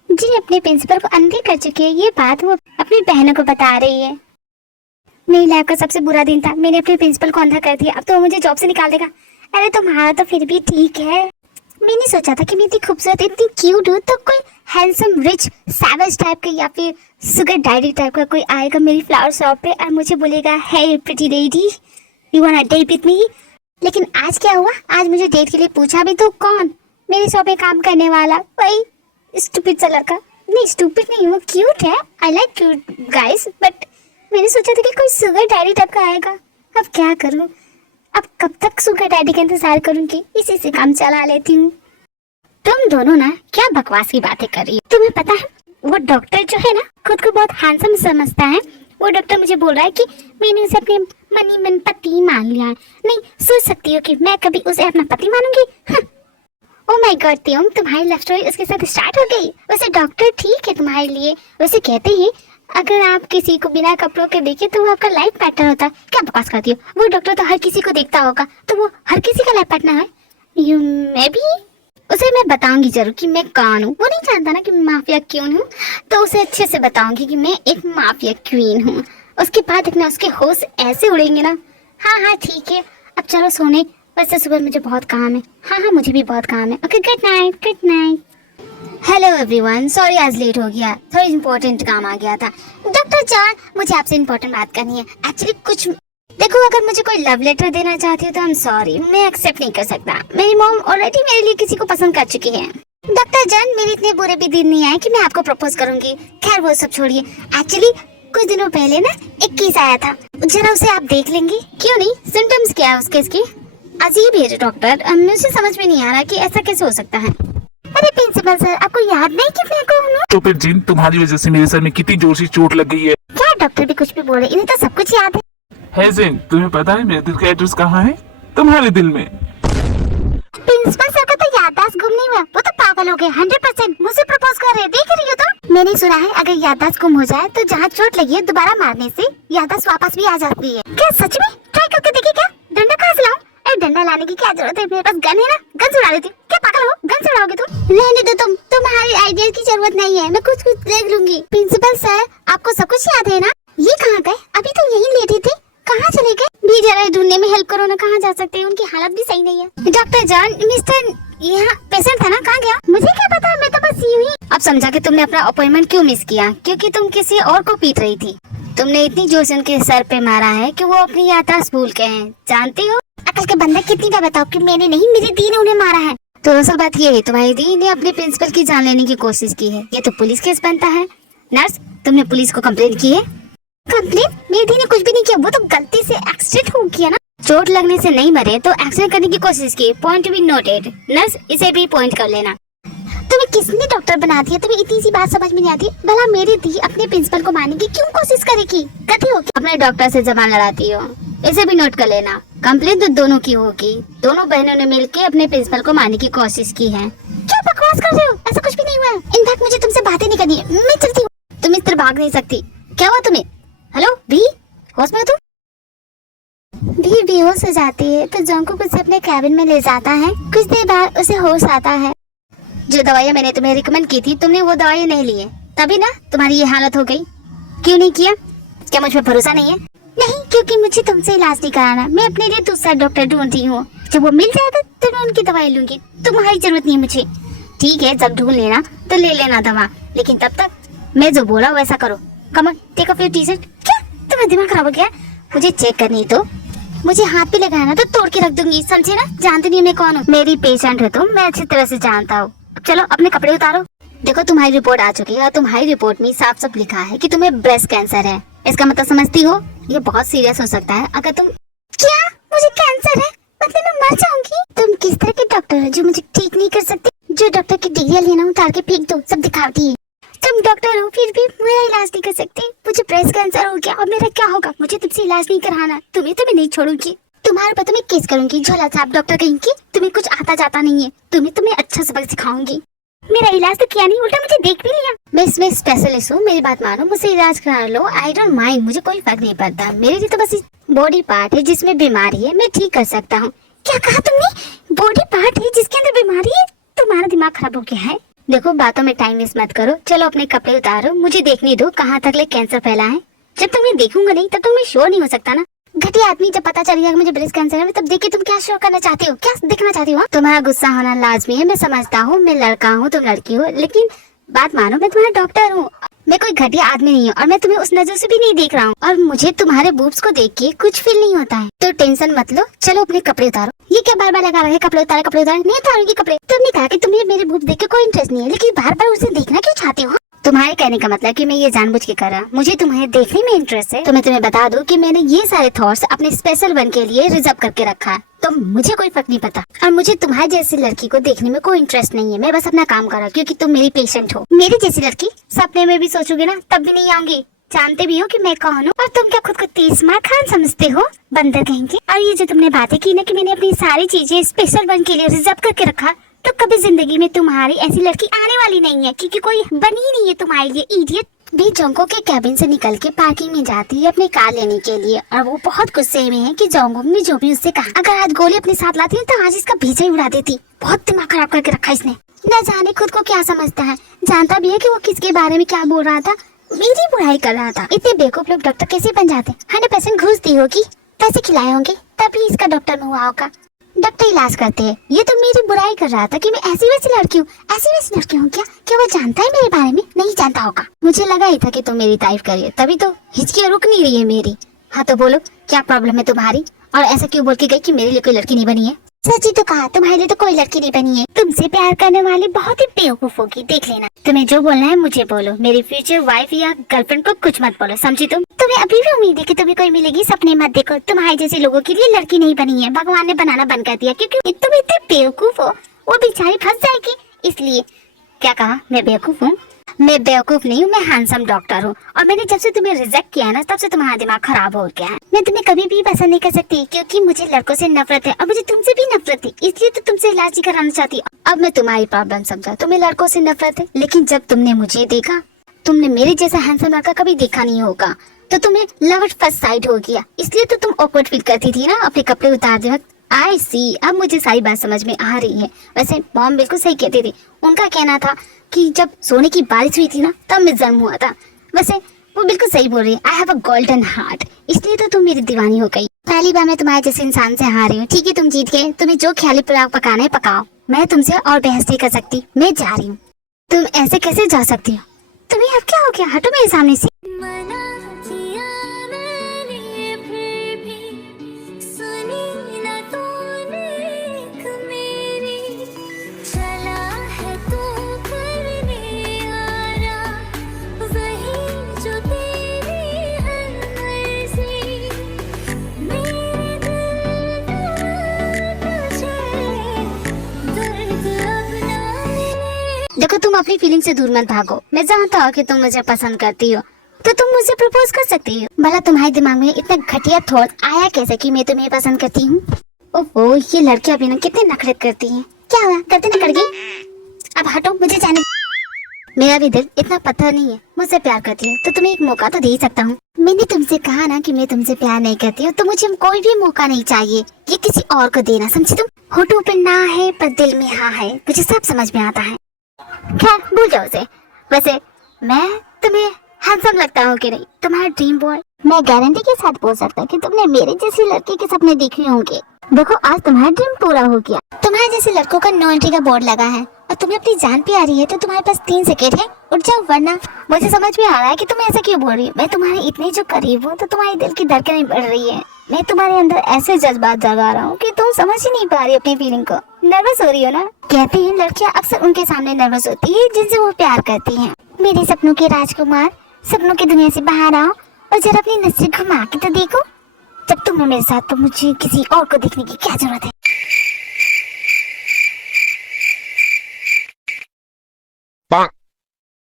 जी अपने प्रिंसिपल को अंधे कर चुकी है, ये बात वो अपनी बहनों को बता रही है। मेरी लाइफ का सबसे बुरा दिन था, मैंने अपने प्रिंसिपल को अंधा कर दिया, अब तो वो मुझे जॉब से निकाल देगा। अरे तुम्हारा तो फिर भी ठीक है। मैंने सोचा था कि मैं इतनी खूबसूरत इतनी क्यूट हूँ तो कोई हैंडसम रिच सैवेज टाइप का या फिर सुगर डैडी टाइप का कोई आएगा मेरी फ्लावर शॉप पे और मुझे बोलेगा hey pretty lady you want date with me. लेकिन आज क्या हुआ? आज मुझे डेट के लिए पूछा भी तो कौन? मेरे शॉप पे काम करने वाला वही स्टूपिड सा लड़का। नहीं स्टूपिड नहीं, वो क्यूट है, I like cute guys, but मैंने सोचा था कि कोई सुगर डैडी टाइप का आएगा। अब क्या करूं? अब कब तक सुगर डैडी का इंतजार करूंगी? इसी से काम चला लेती हूँ। तुम दोनों ना क्या बकवास की बातें कर रही हो? तुम्हें पता है वो डॉक्टर जो है ना खुद को बहुत हैंडसम समझता है। वो डॉक्टर मुझे बोल रहा है कि मैंने उसे अपने मनी मन पति मान लिया है। नहीं सोच सकती हो कि मैं कभी उसे अपना पति मानूंगी? ओह माय गॉड त्योम, तुम्हारी लव स्टोरी उसके साथ स्टार्ट हो गई। वैसे डॉक्टर ठीक है तुम्हारे लिए। वैसे कहते हैं अगर आप किसी को बिना कपड़ों के देखे तो वो आपका लाइफ पार्टनर होता है। क्या बकवास करती हो? वो डॉक्टर तो हर किसी को देखता होगा, तो वो हर किसी का लाइफ पार्टनर है। यू मे बी उसे मैं बताऊंगी जरूर कि मैं कौन हूँ। वो नहीं जानता ना कि मैं माफिया क्वीन हूँ, तो उसे अच्छे से बताऊंगी कि मैं एक माफिया क्वीन हूँ। उसके बाद देखना उसके होश ऐसे उड़ेंगे ना। हाँ हाँ ठीक है, अब चलो सोने, वैसे सुबह मुझे बहुत काम है। हाँ हाँ मुझे भी बहुत काम है। Okay good night, good night. Hello everyone, sorry आज लेट हो गया, थोड़ा इम्पोर्टेंट काम आ गया था। डॉक्टर जॉन, मुझे आपसे इम्पोर्टेंट बात करनी है। एक्चुअली कुछ देखो, अगर मुझे कोई लव लेटर देना चाहती हो तो आई एम सॉरी, मैं एक्सेप्ट नहीं कर सकता। मेरी मॉम ऑलरेडी मेरे लिए किसी को पसंद कर चुकी है। डॉक्टर जॉन, मेरे इतने बुरे भी दिन नहीं आए कि मैं आपको प्रपोज करूंगी। खैर वो सब छोड़िए। एक्चुअली कुछ दिनों पहले ना एक केस आया था, जरा उसे आप देख लेंगे? क्यों नहीं, सिम्टम्स क्या है उस केस के? अजीब है डॉक्टर, मुझे समझ में नहीं आ रहा कि ऐसा कैसे हो सकता है। अरे प्रिंसिपल सर, आपको याद नहीं कि मैं कौन हूँ? तो फिर जिन, तुम्हारी वजह से मेरे सर में कितनी जोर से चोट लग गई है। क्या डॉक्टर भी कुछ भी बोले, इन्हें तो सब कुछ याद है जिन, तुम्हें पता है मेरे दिल का एड्रेस कहाँ है? तुम्हारे दिल में। प्रिंसिपल सर का तो याददाश्त गुम नहीं हुआ, वो तो पागल हो गए। 100% मुझे प्रपोज कर रहे हैं, देख रही हो तो? मैंने सुना है अगर याददाश्त गुम हो जाए तो जहाँ चोट लगी है दोबारा मारने से याददाश्त वापस भी आ जाती है। क्या सच में? ट्राई करके देखिए। क्या डंडा कहाँ से लाऊं? अरे डंडा लाने की क्या जरूरत है, मेरे पास गन है ना, गन से उड़ा देती हूँ। क्या पागल हो, गन से उड़ाओगे तुम? रहने दो तुम, तुम्हारी आइडिया की जरूरत नहीं है, मैं कुछ देख लूंगी। प्रिंसिपल सर, आपको सब कुछ याद है ना? ये कहाँ गए? अभी तो यहीं लेटे थे, कहाँ चले गए? भी जरा ढूंढने में हेल्प करो ना, कहाँ जा सकते हैं, उनकी हालत भी सही नहीं है। डॉक्टर जॉन, मिस्टर यहाँ पेशेंट था ना, कहाँ गया? मुझे क्या पता, मैं तो बस यूं ही। अब समझा कि तुमने अपना अपॉइंटमेंट क्यों मिस किया, क्योंकि तुम किसी और को पीट रही थी। तुमने इतनी जोर से उनके सर पे मारा है कि वो अपनी याददाश्त भूल गए हैं, जानती हो? अकल के बंदा, कितनी बार बताओ कि मैंने नहीं, मेरी दी ने उन्हें मारा है। तो असल बात ये है, तुम्हारी दी ने अपने प्रिंसिपल की जान लेने की कोशिश की है। ये तो पुलिस केस बनता है। नर्स, तुमने पुलिस को कंप्लेंट की है? कंप्लेंट? मेरी दी ने कुछ भी नहीं किया, वो तो गलती से एक्सीडेंट हो गया ना। चोट लगने से नहीं मरे तो एक्सीडेंट करने की कोशिश की। Point be noted. नर्स, इसे भी पॉइंट कर लेना। तुम्हें किसने डॉक्टर बना दिया? तुम्हें इतनी सी बात समझ में नहीं आती? भला मेरी दी अपने प्रिंसिपल को मारने की क्यों कोशिश करेगी? गधी हो क्या? अपने डॉक्टर से जबान लड़ाती हो, इसे भी नोट कर लेना। कंप्लेंट तो दोनों की होगी, दोनों बहनों ने मिलकर अपने प्रिंसिपल को मारने की कोशिश की है। क्या बकवास कर रहे हो? ऐसा कुछ भी नहीं हुआ है। इनफैक्ट मुझे तुमसे बातें नहीं करनी है, मैं चलती हूँ। तुम इस तरह भाग नहीं सकती। क्या हुआ तुम्हें? हेलो भी, होश में हो तुम? भी बेहोश हो जाती है तो जॉन को कुछ अपने कैबिन में ले जाता है। कुछ देर बाद उसे होश आता है। जो दवाइयाँ मैंने तुम्हें रिकमेंड की थी, तुमने वो दवाइयाँ नहीं ली है, तभी ना तुम्हारी ये हालत हो गई। क्यों नहीं किया? क्या मुझ पर भरोसा नहीं है? नहीं, क्योंकि मुझे तुमसे इलाज नहीं कराना। मैं अपने लिए दूसरा डॉक्टर ढूंढ रही हूँ, जब वो मिल जाएगा तो मैं उनकी दवाई लूंगी। तुम्हारी जरूरत नहीं है मुझे। ठीक है, जब ढूंढ लेना तो ले लेना दवा, लेकिन तब तक मैं जो बोला वैसा करो। Come on, take off your T-shirt. क्या तुम्हारा दिमाग खराब हो गया? मुझे चेक करनी तो मुझे हाथ भी लगाना तो तोड़ के रख दूंगी, समझे ना? जानते नहीं मैं कौन हूँ? मेरी पेशेंट है तुम, मैं अच्छी तरह से जानता हूँ। चलो अपने कपड़े उतारो। देखो तुम्हारी रिपोर्ट आ चुकी है और तुम्हारी रिपोर्ट में साफ साफ लिखा है कि तुम्हें ब्रेस्ट कैंसर है। इसका मतलब समझती हो? ये बहुत सीरियस हो सकता है अगर तुम। क्या मुझे कैंसर है? मतलब मैं मर जाऊंगी? तुम किस तरह के डॉक्टर हो जो मुझे ठीक नहीं कर सकते? जो डॉक्टर की डिग्री लेना उतार के फेंक दो, सब दिखावटी है। तुम डॉक्टर हो फिर भी मेरा इलाज नहीं कर सकते। मुझे ब्रेस्ट कैंसर हो गया और मेरा क्या होगा? मुझे तुमसे इलाज नहीं कराना, तुम्हें तो मैं नहीं छोड़ूंगी। तुम्हारे पर तुम्हें केस करूंगी, झोला छाप डॉक्टर कहेंगी। तुम्हें कुछ आता जाता नहीं है, तुम्हें अच्छा सबक सिखाऊंगी। मेरा इलाज तो किया नहीं, उल्टा मुझे देख भी लिया। मैं इसमें स्पेशलिस्ट हूँ, मेरी बात मानो, मुझसे इलाज करा लो। आई डोंट माइंड, मुझे कोई फर्क नहीं पड़ता। मेरे लिए तो बस बॉडी पार्ट है जिसमें बीमारी है, मैं ठीक कर सकता हूँ। क्या कहा तुमने? बॉडी पार्ट है जिसके अंदर बीमारी है? तुम्हारा दिमाग खराब हो गया है। देखो बातों में टाइम वेस्ट मत करो, चलो अपने कपड़े उतारो, मुझे देखने दो कहाँ तक ले कैंसर फैला है। जब तक मैं देखूंगा नहीं तब तक मैं श्योर नहीं हो सकता ना। घटिया आदमी, जब पता चल गया मुझे ब्रेस्ट कैंसर है तब देखिए तुम क्या शो करना चाहती हो, क्या दिखना चाहती हो? तुम्हारा गुस्सा होना लाजमी है, मैं समझता हूँ। मैं लड़का हूँ, तुम लड़की हो, लेकिन बात मानो, मैं तुम्हारा डॉक्टर हूँ। मैं कोई घटिया आदमी नहीं हूँ और मैं तुम्हें उस नजर से भी नहीं देख रहा हूँ और मुझे तुम्हारे बूब्स को देख के कुछ फील नहीं होता है। तो टेंशन मत लो, चलो अपने कपड़े उतारो। ये क्या बार बार लगा रहे? कपड़े उतारे, कपड़े उतारे। नहीं उतारूंगी कपड़े। तुमने कहा कि तुम्हें मेरे बूब्स देख के कोई इंटरेस्ट नहीं है, लेकिन बार बार उसे देखना क्यों चाहते हो? तुम्हारे कहने का मतलब कि मैं ये जानबूझ के करा, मुझे तुम्हें देखने में इंटरेस्ट है। तो मैं तुम्हें बता दूं कि मैंने ये सारे थॉट्स अपने स्पेशल वन के लिए रिजर्व करके रखा है, तो मुझे कोई फर्क नहीं पड़ता। और मुझे तुम्हारे जैसी लड़की को देखने में कोई इंटरेस्ट नहीं है, मैं बस अपना काम कर रहा हूँ क्योंकि तुम मेरी पेशेंट हो। मेरी जैसी लड़की सपने में भी सोचोगे ना तब भी नहीं आऊंगी। जानते भी हो कि मैं कौन हूँ और तुम क्या खुद को तीसमा खान समझते हो, बंदर कहेंगे। और ये जो तुमने बातें की ना कि मैंने अपनी सारी चीजें स्पेशल वन के लिए रिजर्व करके रखा, तो कभी जिंदगी में तुम्हारी ऐसी लड़की आने वाली नहीं है क्योंकि कोई बनी नहीं है तुम्हारे लिए, इडियट। भी जोंगो के कैबिन से निकल के पार्किंग में जाती है अपनी कार लेने के लिए, और वो बहुत गुस्से में है कि जोंगो ने जो भी उससे कहा अगर आज गोली अपने साथ लाती तो आज इसका भेजा ही उड़ा देती। बहुत दिमाग खराब करके रखा इसने, न जाने खुद को क्या समझता है, जानता भी है कि वो किसके बारे में क्या बोल रहा था, मेरी बुराई कर रहा था। इतने बेवकूफ लोग डॉक्टर कैसे बन जाते? 100% घूस दी होगी, पैसे खिलाए होंगे, तभी इसका डॉक्टर में हुआ होगा। डॉक्टर इलाज करते हैं, ये तो मेरी बुराई कर रहा था कि मैं ऐसी वैसी लड़की हूँ, ऐसी वैसी लड़की हूँ। क्या वो जानता है मेरे बारे में? नहीं जानता होगा। मुझे लगा ही था कि तुम मेरी तारीफ करिए, तभी तो हिचकियाँ रुक नहीं रही है मेरी। हाँ तो बोलो, क्या प्रॉब्लम है तुम्हारी? और ऐसा क्यों बोल के गई कि मेरे लिए कोई लड़की नहीं बनी है? सच ही तो कहा, तुम्हारे लिए तो कोई लड़की नहीं बनी है। तुमसे प्यार करने वाली बहुत ही बेवकूफ होगी, देख लेना। तुम्हें जो बोलना है मुझे बोलो, मेरी फ्यूचर वाइफ या गर्लफ्रेंड को कुछ मत बोलो, समझी तुम? तुम्हें अभी भी उम्मीद है कि तुम्हें कोई मिलेगी? सपने मत देखो, तुम्हारे जैसे लोगों के लिए लड़की नहीं बनी है, भगवान ने बनाना बंद कर दिया, क्योंकि तुम इतने बेवकूफ हो। वो बेचारी फंस जाएगी इसलिए। क्या कहा? मैं बेवकूफ हूँ? मैं बेवकूफ नहीं हूँ, मैं हैंडसम डॉक्टर हूँ, और मैंने जब से तुम्हें रिजेक्ट किया ना तब से तुम्हारा दिमाग खराब हो गया है। मैं तुम्हें कभी भी पसंद नहीं कर सकती क्योंकि मुझे लड़कों से नफरत है, और मुझे तुमसे भी नफरत थी, इसलिए तो तुमसे इलाज नहीं कराना चाहती। अब मैं तुम्हारी प्रॉब्लम समझा, तुम्हें लड़कों से नफरत है, लेकिन जब तुमने मुझे देखा, तुमने मेरे जैसा हैंडसम लड़का कभी देखा नहीं होगा, तो तुम्हें लव एट फर्स्ट साइट हो गया, इसलिए तो तुम ऑकवर्ड फील करती थी ना अपने कपड़े उतारते वक्त। आई सी, अब मुझे सारी बात समझ में आ रही है। वैसे मॉम बिल्कुल सही कहती थी, उनका कहना था कि जब सोने की बारिश हुई थी ना तब मैं जन्म हुआ था। वैसे वो बिल्कुल सही बोल रही है, I have a golden heart, इसलिए तो तुम मेरी दीवानी हो गई। पहली बार मैं तुम्हारे जैसे इंसान से हार रही हूँ। ठीक है, तुम जीत गए, तुम्हें जो ख्याली पुलाव पकाना है पकाओ, मैं तुमसे और बहस नहीं कर सकती, मैं जा रही हूँ। तुम ऐसे कैसे जा सकती हो? तुम्हें अब क्या हो गया? हटो मेरे सामने से। देखो, तुम अपनी फीलिंग से दूर मत भागो। मैं जानता हूँ कि तुम मुझे पसंद करती हो, तो तुम मुझे प्रपोज कर सकती हो। भला तुम्हारे दिमाग में इतना घटिया थॉट आया कैसे कि मैं तुम्हें पसंद करती हूँ? ओहो, ये लड़कियां भी ना कितने नखरे करती हैं। क्या हुआ? करते न कर गई? अब हटो, मुझे जाने। मेरा भी दिल इतना पत्थर नहीं है, मुझसे प्यार करती है तो तुम्हें एक मौका तो दे ही सकता हूँ। मैंने तुमसे कहा ना कि मैं तुमसे प्यार नहीं करती हूँ, तो मुझे कोई भी मौका नहीं चाहिए, ये किसी और को देना, समझी तुम? होठों पे ना है पर दिल में हाँ है, मुझे सब समझ में आता है। खैर भूल जाओ उसे। वैसे मैं तुम्हें हैंडसम लगता हूँ कि नहीं, तुम्हारा ड्रीम बॉय? मैं गारंटी के साथ बोल सकता कि तुमने मेरे जैसी लड़की के सपने देखे होंगे। देखो, आज तुम्हारा ड्रीम पूरा हो गया। तुम्हारे जैसे लड़कों का नो एंट्री का बोर्ड लगा है, और तुम्हें अपनी जान पे आ रही है तो तुम्हारे पास 3 सेकंड है, उठ जाओ, वरना मुझे समझ में आ रहा है कि तुम ऐसा क्यों बोल रही हो। मैं तुम्हारे इतने जो करीब हूँ तो तुम्हारे दिल की धड़कनें बढ़ रही है। मैं तुम्हारे अंदर ऐसे जज्बात जगा रहा हूँ कि तुम समझ ही नहीं पा रही अपनी फीलिंग को। नर्वस हो रही हो ना? कहते हैं लड़कियाँ अक्सर उनके सामने नर्वस होती है जिनसे वो प्यार करती हैं। मेरे सपनों के राजकुमार, सपनों की दुनिया से बाहर आओ और जरा अपनी नजर घुमा के तो देखो। जब तुम हो मेरे साथ तो मुझे किसी और को देखने की क्या जरूरत है?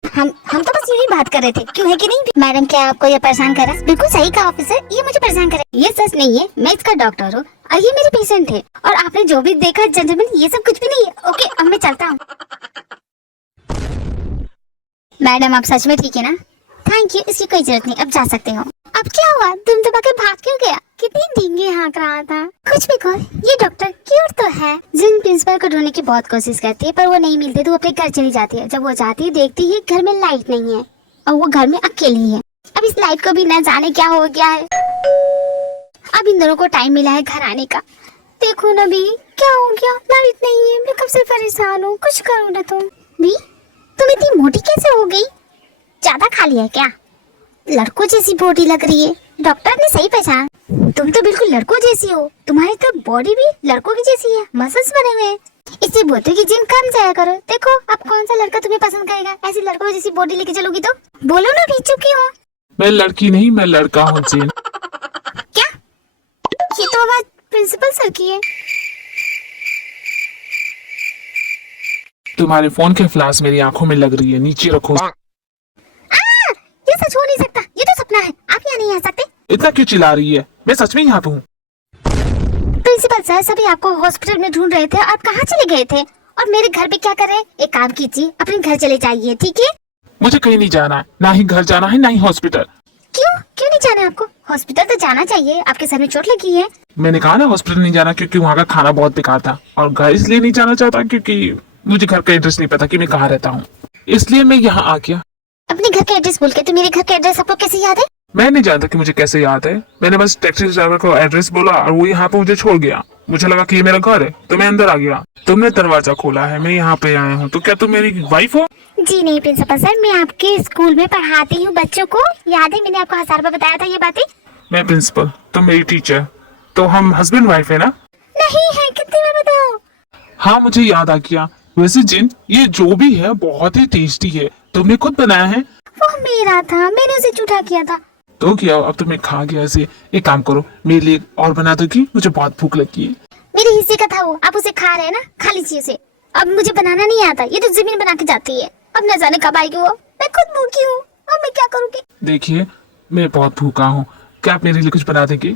हम तो बस यही बात कर रहे थे, क्यों है कि नहीं? मैडम, क्या आपको ये परेशान कर रहा है? बिल्कुल सही कहा ऑफिसर, ये मुझे परेशान करे। ये सच नहीं है, मैं इसका डॉक्टर हूँ और ये मेरे पेशेंट है, और आपने जो भी देखा जेंटलमैन, ये सब कुछ भी नहीं है। ओके, अब मैं चलता हूँ। मैडम, आप सच में ठीक है ना? थैंक यू, इसकी कोई जरूरत नहीं, अब जा सकते हो। अब क्या हुआ? तुम तो भाग क्यों गया? कितनी डींगे हाँक रहा था। कुछ भी कहो, ये डॉक्टर क्यूट तो है। जिन प्रिंसिपल को ढूंढने की बहुत कोशिश करती है पर वो नहीं मिलते तो वो अपने घर चली जाती है। जब वो जाती है देखती है घर में लाइट नहीं है और वो घर में अकेली है। अब इस लाइट को भी न जाने क्या हो गया है। अब इन दोनों को टाइम मिला है घर आने का। देखो ना भी, क्या हो गया? लाइट नहीं है, मैं कब से परेशान हूँ, कुछ करो ना तुम भी। तुम इतनी मोटी कैसे हो गई? ज्यादा खा लिया है क्या? लड़कों जैसी बॉडी लग रही है। डॉक्टर ने सही पहचाना, तुम तो बिल्कुल लड़कों जैसी हो। तुम्हारी तो बॉडी भी लड़कों की जैसी है, मसल्स बने हुए हैं। इससे बोलते कि जिम कम जाया करो। देखो अब कौन सा लड़का तुम्हें पसंद करेगा? ऐसी लड़कों जैसी बॉडी लेके चलोगी तो? बोलो ना, भी चुप क्यों हो? मैं लड़की नहीं, मैं लड़का हूँ जीन। क्या? ये तो आवाज प्रिंसिपल सर की है। तुम्हारे फोन के फ्लैश मेरी आंखों में लग रही है, नीचे रखो। ये सच हो नहीं सकता, ये तो सपना है। आप यहाँ नहीं आ सकते। इतना क्यों चिल्ला रही है? मैं सच में यहाँ पे हूँ। प्रिंसिपल सर सभी आपको हॉस्पिटल में ढूंढ रहे थे। आप कहाँ चले गए थे और मेरे घर पे क्या कर रहे हैं? एक काम कीजिए, अपने घर चले जाइए, ठीक है? मुझे कहीं नहीं जाना है, ना ही घर जाना है ना ही हॉस्पिटल। क्यों क्यों नहीं जाना है आपको? हॉस्पिटल तो जाना चाहिए, आपके सर में चोट लगी है। मैंने कहा ना हॉस्पिटल नहीं जाना, क्योंकि वहाँ का खाना बहुत बेकार था, और घर इसलिए नहीं जाना चाहता क्योंकि मुझे घर का एड्रेस नहीं पता कि मैं कहाँ रहता हूँ, इसलिए मैं यहाँ आ गया। अपने घर का एड्रेस बोल के तो मेरे घर का एड्रेस आपको कैसे याद है? मैं नहीं जानता कि मुझे कैसे याद है, मैंने बस टैक्सी ड्राइवर को एड्रेस बोला और वो यहाँ पे मुझे छोड़ गया। मुझे लगा कि ये मेरा घर है तो मैं अंदर आ गया। तुमने दरवाजा खोला है, मैं यहाँ पे आया हूँ, तो क्या तुम मेरी वाइफ हो? जी नहीं प्रिंसिपल सर, मैं आपके स्कूल में पढ़ाती हूँ बच्चों को। याद है मैंने आपको 1000 बार बताया था ये बातें। मैं प्रिंसिपल, तुम मेरी टीचर, तो हम हस्बैंड वाइफ है ना? नहीं है, कितनी बार बताओ? हाँ मुझे याद आ गया। वैसे जिन, ये जो भी है बहुत ही टेस्टी है, तुमने खुद बनाया है? वो मेरा था, मैंने उसे झूठा किया था। तो क्या, अब तो मैं खा गया इसे। एक काम करो, मेरे लिए और बना दोगी, मुझे बहुत भूख लगी है। मेरे हिस्से का था वो, आप उसे खा रहे हैं ना, खा लीजिए उसे। अब मुझे बनाना नहीं आता, ये तो जमीन बना के जाती है। अब न जाने कब आएगी वो, मैं खुद भूखी हूँ, अब मैं क्या करूँगी? देखिए मैं बहुत भूखा हूँ, क्या आप मेरे लिए कुछ बना देंगे?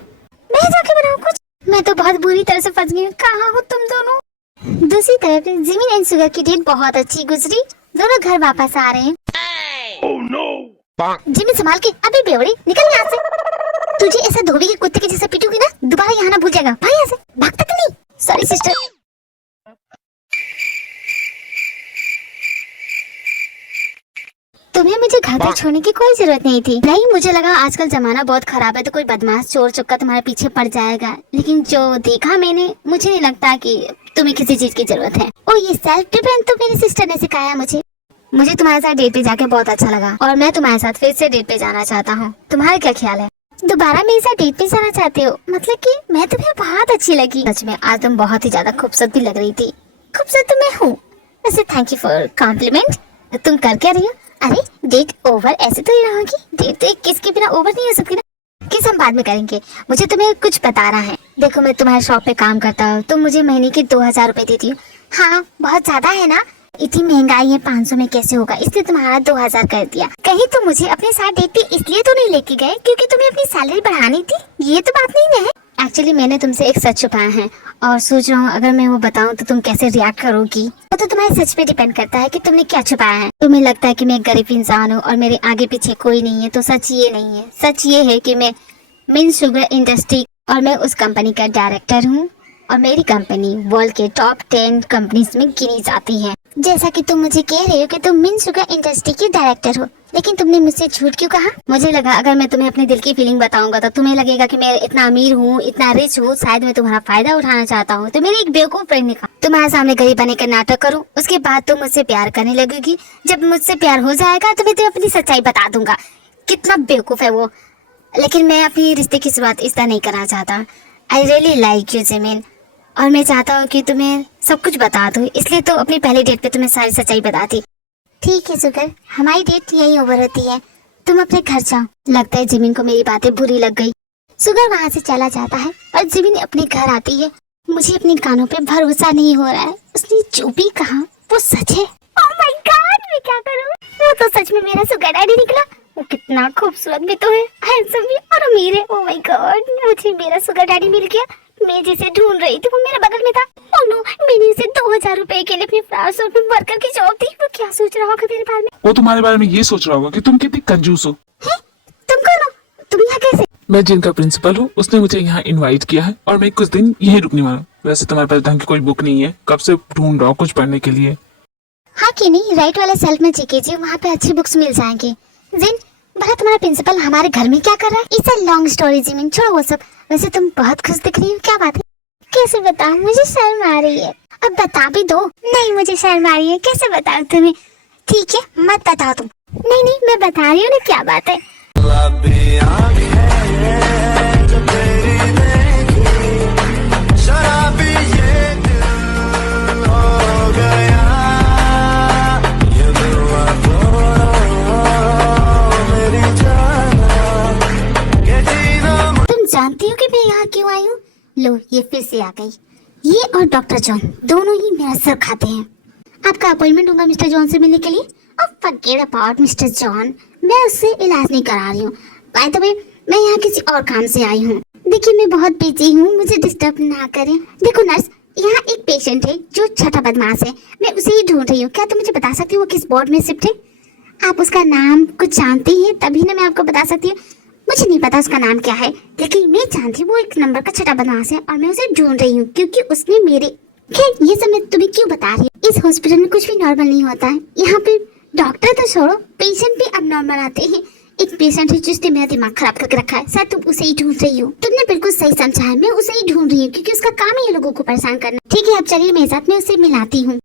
मैं जाके बनाऊँ कुछ? मैं तो बहुत बुरी तरह से फंस गई हूँ, कहाँ हो तुम दोनों? दूसरी तरफ जिमिन एंड सुगर की डेट बहुत अच्छी गुजरी, दोनों घर वापस आ रहे हैं। जिमिन संभाल के, अबे बेवड़ी निकल यहाँ से। तुझे ऐसा धोबी के कुत्ते के जैसा पीटूंगी ना, दोबारा यहाँ ना भूल जाएगा। भाई यहाँ से भाग तक नहीं। Sorry sister. तुम्हें मुझे घर पर छोड़ने की कोई जरूरत नहीं थी। नहीं, मुझे लगा आजकल जमाना बहुत खराब है तो कोई बदमाश चोर चक्का तुम्हारे पीछे पड़ जाएगा, लेकिन जो देखा मैंने, मुझे नहीं लगता कि तुम्हें किसी चीज की जरूरत है। और ये सेल्फ डिफेंस तो मेरी सिस्टर ने सिखाया मुझे। मुझे तुम्हारे साथ डेट पे जाके बहुत अच्छा लगा और मैं तुम्हारे साथ फिर से डेट पे जाना चाहता हूँ। तुम्हारा क्या ख्याल है? दोबारा मेरे साथ डेट पे जाना चाहते हो? मतलब कि मैं तुम्हें बहुत अच्छी लगी। सच में आज तुम बहुत ही ज्यादा खूबसूरत भी लग रही थी। खूबसूरत तो मैं हूँ वैसे। Thank you for compliment. तुम कर क्या रही हो? अरे डेट ओवर ऐसे तो नहीं रहोगी। डेट तो किसके बिना ओवर नहीं हो सकती ना। किस हम बाद में करेंगे, मुझे तुम्हें कुछ बताना है। देखो मैं तुम्हारे शॉप पे काम करता हूँ, तुम मुझे महीने के 2000 रुपए देती हो। हाँ बहुत ज्यादा है ना, इतनी महंगाई है, 500 में कैसे होगा, इसलिए तुम्हारा 2000 कर दिया। कहीं तुम मुझे अपने साथ डेट पे इसलिए तो नहीं लेके गए क्योंकि तुम्हें अपनी सैलरी बढ़ानी थी? ये तो बात नहीं है। एक्चुअली मैंने तुमसे एक सच छुपाया है और सोच रहा हूँ अगर मैं वो बताऊँ तो तुम कैसे रिएक्ट करोगी। तो तुम्हारे सच पे डिपेंड करता है कि तुमने क्या छुपाया है। तुम्हें लगता है कि मैं गरीब इंसान हूँ और मेरे आगे पीछे कोई नहीं है, तो सच ये नहीं है। सच ये है कि मैं मिन शुगर इंडस्ट्री और मैं उस कंपनी का डायरेक्टर हूँ और मेरी कंपनी वर्ल्ड के टॉप 10 कंपनीज में गिनी जाती है। जैसा कि तुम मुझे कह रहे हो कि तुम मिन शुगर इंडस्ट्री के डायरेक्टर हो, लेकिन तुमने मुझसे झूठ क्यों कहा? मुझे लगा अगर मैं तुम्हें अपने दिल की फीलिंग बताऊंगा तो तुम्हें लगेगा कि मैं इतना अमीर हूँ, इतना रिच हूँ, शायद मैं तुम्हारा फायदा उठाना चाहता हूँ। तो मेरी एक बेवकूफ फ्रेंड ने कहा तुम्हारे सामने गरीब बने का नाटक करूँ, उसके बाद तुम मुझसे प्यार करने लगेगी। जब मुझसे प्यार हो जाएगा तो मैं तुम्हें अपनी सच्चाई बता दूंगा। कितना बेवकूफ है वो। लेकिन मैं अपनी रिश्ते की शुरुआत इस तरह नहीं करना चाहता। I really like you Jimin, और मैं चाहता हूँ कि तुम्हें सब कुछ बता दूँ, इसलिए तो अपनी पहली डेट पे तुम्हें सारी सच्चाई बता दी। ठीक है सुगर, हमारी डेट यही ओवर होती है, तुम अपने घर जाओ। लगता है जिमिन को मेरी बातें बुरी लग गई। सुगर वहाँ से चला जाता है और जिमिन अपने घर आती है। मुझे अपने कानों पे भरोसा नहीं हो रहा है, उसने जो भी कहा वो सच है। ओह माय गॉड, मैं क्या करूँ? वो तो सच में मेरा सुगर डैडी निकला। वो कितना खूबसूरत भी तो है, हैंडसम भी और अमीर है। ओह माय गॉड, मुझे मेरा सुगर डैडी मिल गया। मैं जिसे ढूंढ रही थी वो मेरे बगल में था। ओह नो, मैंने इसे 2000 रुपए के लिए अपनी फ्लावर शॉप में वर्कर की जॉब दी। वो क्या सोच रहा होगा मेरे बारे में? वो तुम्हारे बारे में ये सोच रहा होगा कि तुम कितनी कंजूस हो। है? तुम कौन हो? तुम यहाँ कैसे? मैं जिनका प्रिंसिपल हूँ, उसने मुझे यहाँ इनवाइट किया है और मैं कुछ दिन यहीं रुकने वाला हूँ। वैसे तुम्हारे पास ढंग की कोई बुक नहीं है, कब से ढूंढ रहा हूँ कुछ पढ़ने के लिए। हाँ कि नहीं, राइट वाले सेल्फ में चेक कीजिए, वहाँ पे अच्छी बुक्स मिल जाएंगी। जिन, भला तुम्हारा प्रिंसिपल हमारे घर में क्या कर रहा है? It's a long story Jimin, छोड़ो वो सब। वैसे तुम बहुत खुश दिख रही हो, क्या बात है? कैसे बताऊं, मुझे शर्म आ रही है। अब बता भी दो। नहीं मुझे शर्म आ रही है, कैसे बताऊं तुम्हें? ठीक है मत बताओ तुम। नहीं नहीं मैं बता रही हूँ ना, क्या बात है। तुम जानती हो कि मैं यहाँ क्यों आई हूँ? लो ये फिर से आ गई। ये और डॉक्टर जॉन दोनों ही मेरा सर खाते हैं। आपका अपॉइंटमेंट होगा मिस्टर जॉन से मिलने के लिए। अब फॉरगेट अबाउट मिस्टर जॉन, मैं उससे इलाज नहीं करा रही हूँ। बाय द वे मैं यहाँ किसी और काम से आई हूँ। देखिए मैं बहुत बिजी हूँ, मुझे डिस्टर्ब ना करें। देखो नर्स, यहाँ एक पेशेंट है जो छठा बदमाश है, मैं उसे ही ढूंढ रही हूँ। क्या तुम मुझे बता सकती हो वो किस वार्ड में शिफ्ट है? आप उसका नाम कुछ जानती हैं? तभी ना मैं आपको बता सकती हूँ। मुझे नहीं पता उसका नाम क्या है, लेकिन मैं जानती हूँ वो एक नंबर का छठा बदमाश है और मैं उसे ढूंढ रही हूँ क्योंकि उसने मेरे। खैर ये सब मैं तुम्हें क्यों बता रही हूँ। इस हॉस्पिटल में कुछ भी नॉर्मल नहीं होता है। यहाँ पे डॉक्टर तो छोड़ो, पेशेंट भी अब नॉर्मल आते हैं। एक पेशेंट है जिसने मेरा दिमाग खराब करके रखा है, शायद तुम उसे ही ढूंढ रही हो। तुमने बिल्कुल सही समझा है, मैं उसे ही ढूंढ रही हूँ क्योंकि उसका काम ही है लोगों को परेशान करना। ठीक है, अब चलिए मेरे साथ, मैं उसे मिलाती हूँ।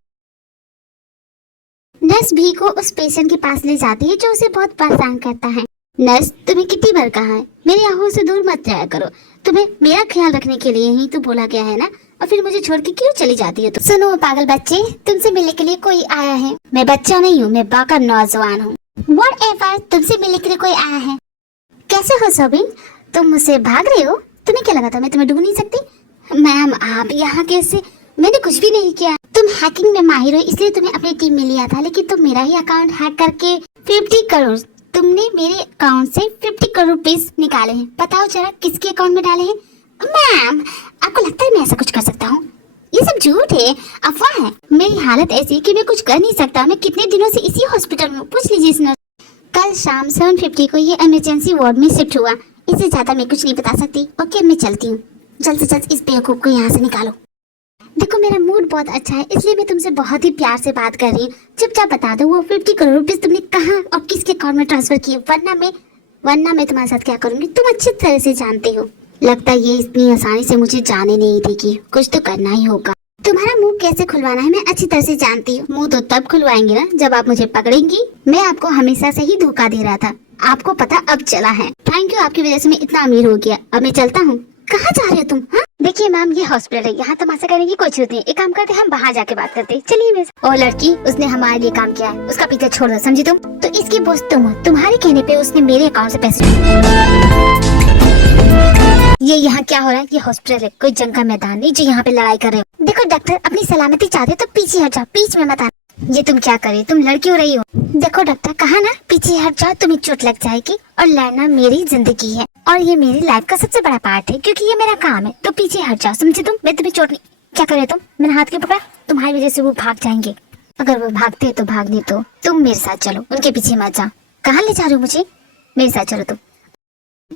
नर्स भी को उस पेशेंट के पास ले जाती है जो उसे बहुत परेशान करता है। नर्स, तुम्हें कितनी बार कहा है मेरी आंखों से दूर मत जाया करो। तुम्हें मेरा ख्याल रखने के लिए ही तो बोला गया है ना, और फिर मुझे छोड़ के क्यों चली जाती है? तो सुनो पागल बच्चे, तुमसे मिलने के लिए कोई आया है। मैं बच्चा नहीं हूँ, मैं बाका नौजवान हूँ। व्हाटएवर, तुमसे मिलने के लिए कोई आया है। कैसे हो सोबिन? तुम मुझसे भाग रहे हो? तुम्हें क्या लगा था मैं तुम्हें ढूंढ नहीं सकती? मैम आप यहाँ कैसे? मैंने कुछ भी नहीं किया। तुम हैकिंग में माहिर हो इसलिए तुम्हें अपनी टीम में लिया था, लेकिन तुम मेरा ही अकाउंट हैक करके 50 करोड़, तुमने मेरे अकाउंट से 50 करोड़ रुपीस निकाले हैं। बताओ जरा किसके अकाउंट में डाले हैं? मैम आपको लगता है मैं ऐसा कुछ कर सकता हूँ? ये सब झूठ है, अफवाह है। मेरी हालत ऐसी है कि मैं कुछ कर नहीं सकता। मैं कितने दिनों से इसी हॉस्पिटल में, पूछ लीजिए इस नर्स। कल शाम 7:50 को ये इमरजेंसी वार्ड में शिफ्ट हुआ। इससे ज्यादा मैं कुछ नहीं बता सकती। ओके, मैं चलती हूँ। जल्द से जल्द इस बेवकूफ को यहाँ से निकालो। देखो मेरा मूड बहुत अच्छा है, इसलिए मैं तुमसे बहुत ही प्यार से बात कर रही हूँ। चुपचाप बता दो वो 50 करोड़ रुपीस तुमने कहाँ और किसके अकाउंट में ट्रांसफर किए, वरना मैं तुम्हारे साथ क्या करूंगी तुम अच्छी तरह से जानते हो। लगता है ये इतनी आसानी से मुझे जाने नहीं देगी, कुछ तो करना ही होगा। तुम्हारा मुंह कैसे खुलवाना है मैं अच्छी तरह से जानती हूँ। मुंह तो तब खुलवाएंगे ना जब आप मुझे पकड़ेंगी। मैं आपको हमेशा से ही धोखा दे रहा था, आपको पता अब चला है। थैंक यू, आपकी वजह से मैं इतना अमीर हो गया। अब मैं चलता हूँ। कहाँ जा रहे हो तुम? हाँ देखिए मैम, ये हॉस्पिटल है, यहाँ तमाशा करने की कोई जरूरत नहीं। एक काम करते हम बाहर जाके बात करते। चलिए मिस। ओ लड़की, उसने हमारे लिए काम किया है, उसका पीछा छोड़ दो, समझी तुम? तो इसकी बॉस तुम हो, तुम्हारे कहने पे उसने मेरे अकाउंट से पैसे। ये यहाँ क्या हो रहा है? ये हॉस्पिटल है, कोई जंग का मैदान नहीं जो यहाँ पे लड़ाई कर रहे हो। देखो डॉक्टर, अपनी सलामती चाहते हो तो पीछे हट जाओ, बीच में मत आना। ये तुम क्या करे? तुम लड़की हो रही हो। देखो डॉक्टर, कहा ना पीछे हट जाओ, तुम्हें चोट लग जाएगी। और लड़ना मेरी जिंदगी है और ये मेरी लाइफ का सबसे बड़ा पार्ट है, क्योंकि ये मेरा काम है। तो पीछे हट जाओ, समझे तुम? मैं तुम्हें चोट नहीं। क्या करे तुम? मैंने हाथ क्यों पकड़ा? तुम्हारी वजह से वो भाग जाएंगे। अगर वो भागते तो भागने दो, तुम मेरे साथ चलो, उनके पीछे मत जाओ। कहाँ ले जा रहे हो मुझे? मेरे साथ चलो तुम।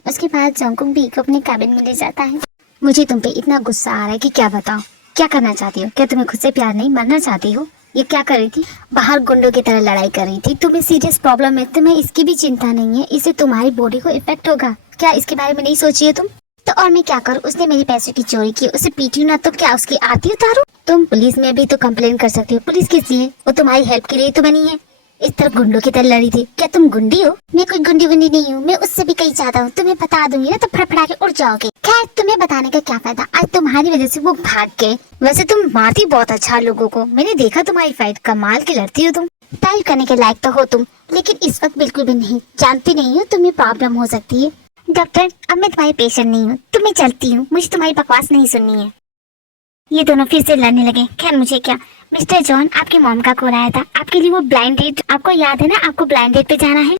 उसके बाद जंगकुक भी को अपने कैबिन में ले जाता है। मुझे तुम पे इतना गुस्सा आ रहा है कि क्या बताओ। क्या करना चाहती हो? क्या तुम्हें खुद से प्यार नहीं, मरना चाहती हो? ये क्या कर रही थी? बाहर गुंडों की तरह लड़ाई कर रही थी। तुम्हें सीरियस प्रॉब्लम है, तुम्हें इसकी भी चिंता नहीं है। इससे तुम्हारी बॉडी को इफेक्ट होगा। क्या इसके बारे में नहीं सोची है तुम? तो और मैं क्या करूँ? उसने मेरे पैसे की चोरी की, उसे पीटी ना तो क्या उसकी आरती उतारू? तुम पुलिस में भी तो कंप्लेन कर सकती हो। पुलिस किस लिए? वो तुम्हारी हेल्प के लिए तो बनी है। इस तरह गुंडों की तरह लड़ी थी। क्या तुम गुंडी हो? मैं कोई गुंडी वुंडी नहीं हूँ, मैं उससे भी कहीं ज्यादा हूँ। तुम्हें बता दूंगी ना तो फड़फड़ा के उड़ जाओगे। खैर तुम्हें बताने का क्या फायदा, आज तुम्हारी वजह से वो भाग गए। वैसे तुम मारती बहुत अच्छा लोगों को, मैंने देखा तुम्हारी फाइट, कमाल की लड़ती हो तुम। तारीफ करने के लायक तो हो तुम, लेकिन इस वक्त बिल्कुल भी नहीं। जानती नहीं हो तुम्हें प्रॉब्लम हो सकती है। डॉक्टर, अब मैं तुम्हारी पेशेंट नहीं हूँ, तो मैं चलती हूँ। मुझे तुम्हारी बकवास नहीं सुननी है। ये दोनों फिर से लड़ने लगे। खैर मुझे क्या। मिस्टर जॉन, आपकी मॉम का कॉल आया था, आपके लिए वो ब्लाइंड डेट, आपको याद है ना? आपको ब्लाइंड डेट पे जाना है।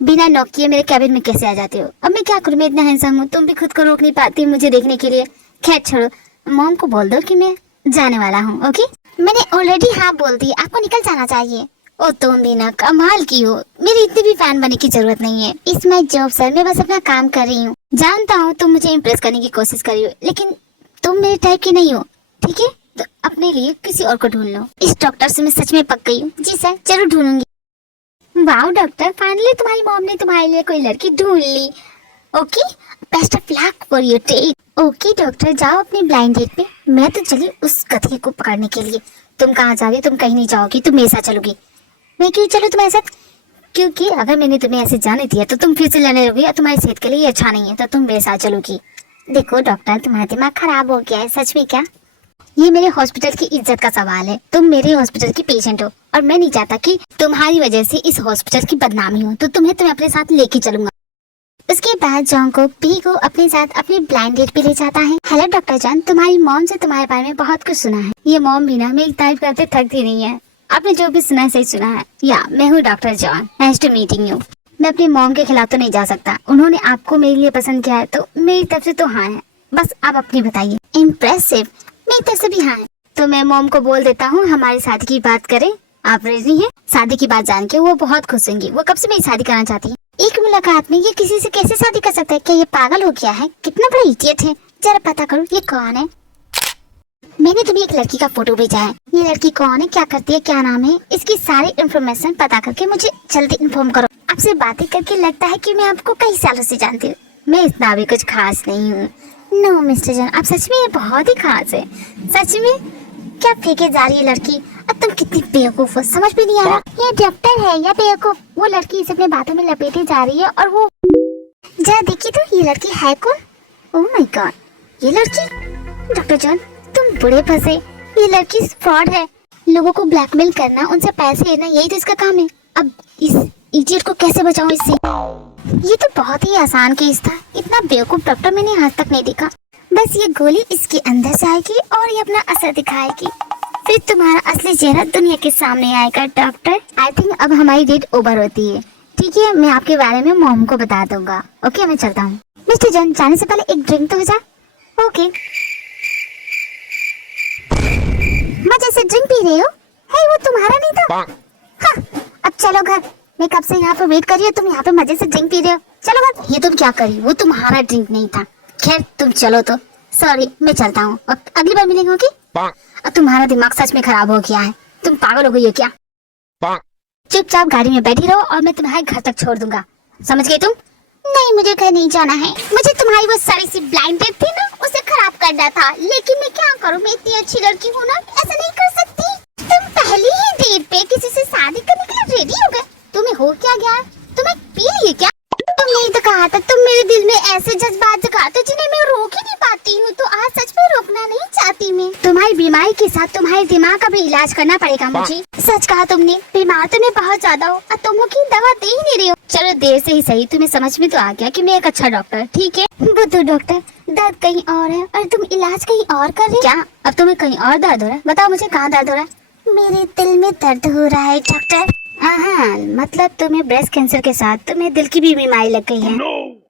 बिना नॉक किए मेरे कैबिन में कैसे आ जाते हो? अब मैं क्या करूँ, मैं इतना हैंडसम हूँ, तुम भी खुद को रोक नहीं पाती मुझे देखने के लिए। खैर छोड़ो, मॉम को बोल दो कि मैं जाने वाला हूँ। ओके, मैंने ऑलरेडी हाँ बोल दी, आपको निकल जाना चाहिए। ओ तुम भी ना कमाल की हो, मेरी इतनी भी फैन बनने की जरूरत नहीं है। इस माय जॉब सर, मैं बस अपना काम कर रही हूँ। जानता हूँ तुम मुझे इम्प्रेस करने की कोशिश कर रही हो, लेकिन तुम मेरे टाइप की नहीं हो। ठीक है, तो अपने लिए किसी और को ढूंढ लो। इस डॉक्टर से मैं सच में पक गई हूँ। जी सर, जरूर ढूंढूंगी। वाओ डॉक्टर, फाइनली तुम्हारी मॉम ने तुम्हारे लिए कोई लड़की ढूंढ ली। Okay, best of luck for your date. Okay doctor, जाओ अपनी ब्लाइंड डेट पे। मैं तो चली उस कथी को पकड़ने के लिए। तुम कहाँ जा रही हो? तुम कहीं नहीं जाओगी, तुम मेरे साथ चलोगी। मैं क्यों चलूँ तुम्हारे साथ? क्योंकि अगर मैंने तुम्हें ऐसे जाने दिया तो तुम फिर से लड़ने लगोगी और तुम्हारी सेहत के लिए अच्छा नहीं है, तो तुम मेरे साथ चलोगी। देखो डॉक्टर, तुम्हारा दिमाग खराब हो गया है सच में क्या? ये मेरे हॉस्पिटल की इज्जत का सवाल है। तुम मेरे हॉस्पिटल की पेशेंट हो और मैं नहीं चाहता कि तुम्हारी वजह से इस हॉस्पिटल की बदनामी हो, तो तुम्हें अपने साथ लेके चलूंगा। उसके बाद जॉन्गकुक पी को अपने साथ अपनी ब्लाइंड डेट पे ले जाता है। हेलो डॉक्टर जॉन, तुम्हारी मॉम से तुम्हारे बारे में बहुत कुछ सुना है। ये मॉम भी ना मेरी तारीफ करते थकती नहीं है। आपने जो भी सुना है सही सुना है। या मैं हूँ doctor John, nice to meeting you. मैं अपनी मॉम के खिलाफ तो नहीं जा सकता, उन्होंने आपको मेरे लिए पसंद किया है तो मेरी तरफ से तो हाँ है। बस आप अपनी बताइए। इम्प्रेसिव, मेरी तरफ से भी हाँ है। तो मैं मॉम को बोल देता हूँ हमारी शादी की बात करें आप रेजी हैं? शादी की बात जान के वो बहुत खुश होंगी। वो कब से मेरी शादी करना चाहती है। एक मुलाकात में ये किसी से कैसे शादी कर सकता है? क्या ये पागल हो गया है? कितना बड़ा इडियट है। जरा पता करो ये कौन है। मैंने तुम्हें एक लड़की का फोटो भेजा है। ये लड़की कौन है, क्या करती है, क्या नाम है, इसकी सारी इन्फॉर्मेशन पता करके मुझे जल्दी इन्फॉर्म करो। आपसे बातें करके लगता है कि मैं आपको कई सालों से जानती हूँ। मैं इतना भी कुछ खास नहीं हूँ। नो मिस्टर जॉन, आप सच में ये बहुत ही खास है। सच में क्या फेंके जा रही है लड़की। अब तुम कितनी बेवकूफ हो, समझ भी नहीं आ रहा। ये डॉक्टर है या बेवकूफ? वो लड़की इसे अपने बातों में लपेटे जा रही है और वो जरा देखिए तो ये लड़की है कौन? ओह माय गॉड, ये लड़की। डॉक्टर जॉन तुम बुरे फंसे। ये लड़की फ्रॉड है। लोगों को ब्लैकमेल करना, उनसे पैसे लेना, यही तो इसका काम है। अब इस इडियट को कैसे बचाऊं इससे? ये तो बहुत ही आसान केस था। इतना बेवकूफ डॉक्टर मैंने आज तक नहीं देखा। बस ये गोली इसके अंदर से आएगी और ये अपना असर दिखाएगी, फिर तुम्हारा असली चेहरा दुनिया के सामने आएगा। डॉक्टर आई थिंक अब हमारी डेट ओवर होती है। ठीक है, मैं आपके बारे में मॉम को बता दूंगा। ओके मैं चलता हूँ। मिस्टर जॉन जाने से पहले एक ड्रिंक तो हो जाए। ओके। मजे से ड्रिंक पी रहे हो? है वो तुम्हारा नहीं था? हाँ, अब चलो घर। मैं कब से यहाँ पे वेट कर रही हूँ, तुम यहाँ पे मजे से ड्रिंक पी रहे हो। चलो घर। ये तुम क्या करी? वो तुम्हारा ड्रिंक नहीं था। खैर तुम चलो तो। सॉरी मैं चलता हूँ, अगली बार मिलेंगे। ओके? अब तुम्हारा दिमाग सच में खराब हो गया है। तुम पागल हो गई हो क्या? चुपचाप गाड़ी में बैठी रहो और मैं तुम्हारे घर तक छोड़ दूंगा। समझ गई तुम? नहीं मुझे घर नहीं जाना है। मुझे तुम्हारी वो सारी सी ब्लाइंड डेट थी ना, उसे खराब करना था। लेकिन मैं क्या करूँ, मैं इतनी अच्छी लड़की हूँ ना, ऐसा नहीं कर सकती। तुम पहली ही डेट पे किसी से शादी करने के लिए रेडी हो गए। तुम्हें हो क्या गया? तुम्हें पी लिए क्या? तुमने ही तो कहा था तुम मेरे दिल में ऐसे जज्बात जगाते जिन्हें मैं रोक ही नहीं पाती हूँ। तो आज सच में रोकना नहीं चाहती मैं। तुम्हारी बीमारी के साथ तुम्हारे दिमाग का भी इलाज करना पड़ेगा मुझे। सच कहा तुमने, बीमार तो मैं बहुत ज्यादा हूँ और तुम की दवा दे ही नहीं रही हो। चलो देर से ही सही, तुम्हें समझ में तो आ गया कि मैं एक अच्छा डॉक्टर। ठीक है बुद्धू डॉक्टर, दर्द कहीं और है और तुम इलाज कहीं और कर रहे। क्या अब तुम्हें कहीं और दर्द हो रहा है? बताओ मुझे कहाँ दर्द हो रहा है? मेरे दिल में दर्द हो रहा है डॉक्टर। हाँ मतलब तुम्हें ब्रेस्ट कैंसर के साथ तुम्हें दिल की भी बीमारी लग गई है।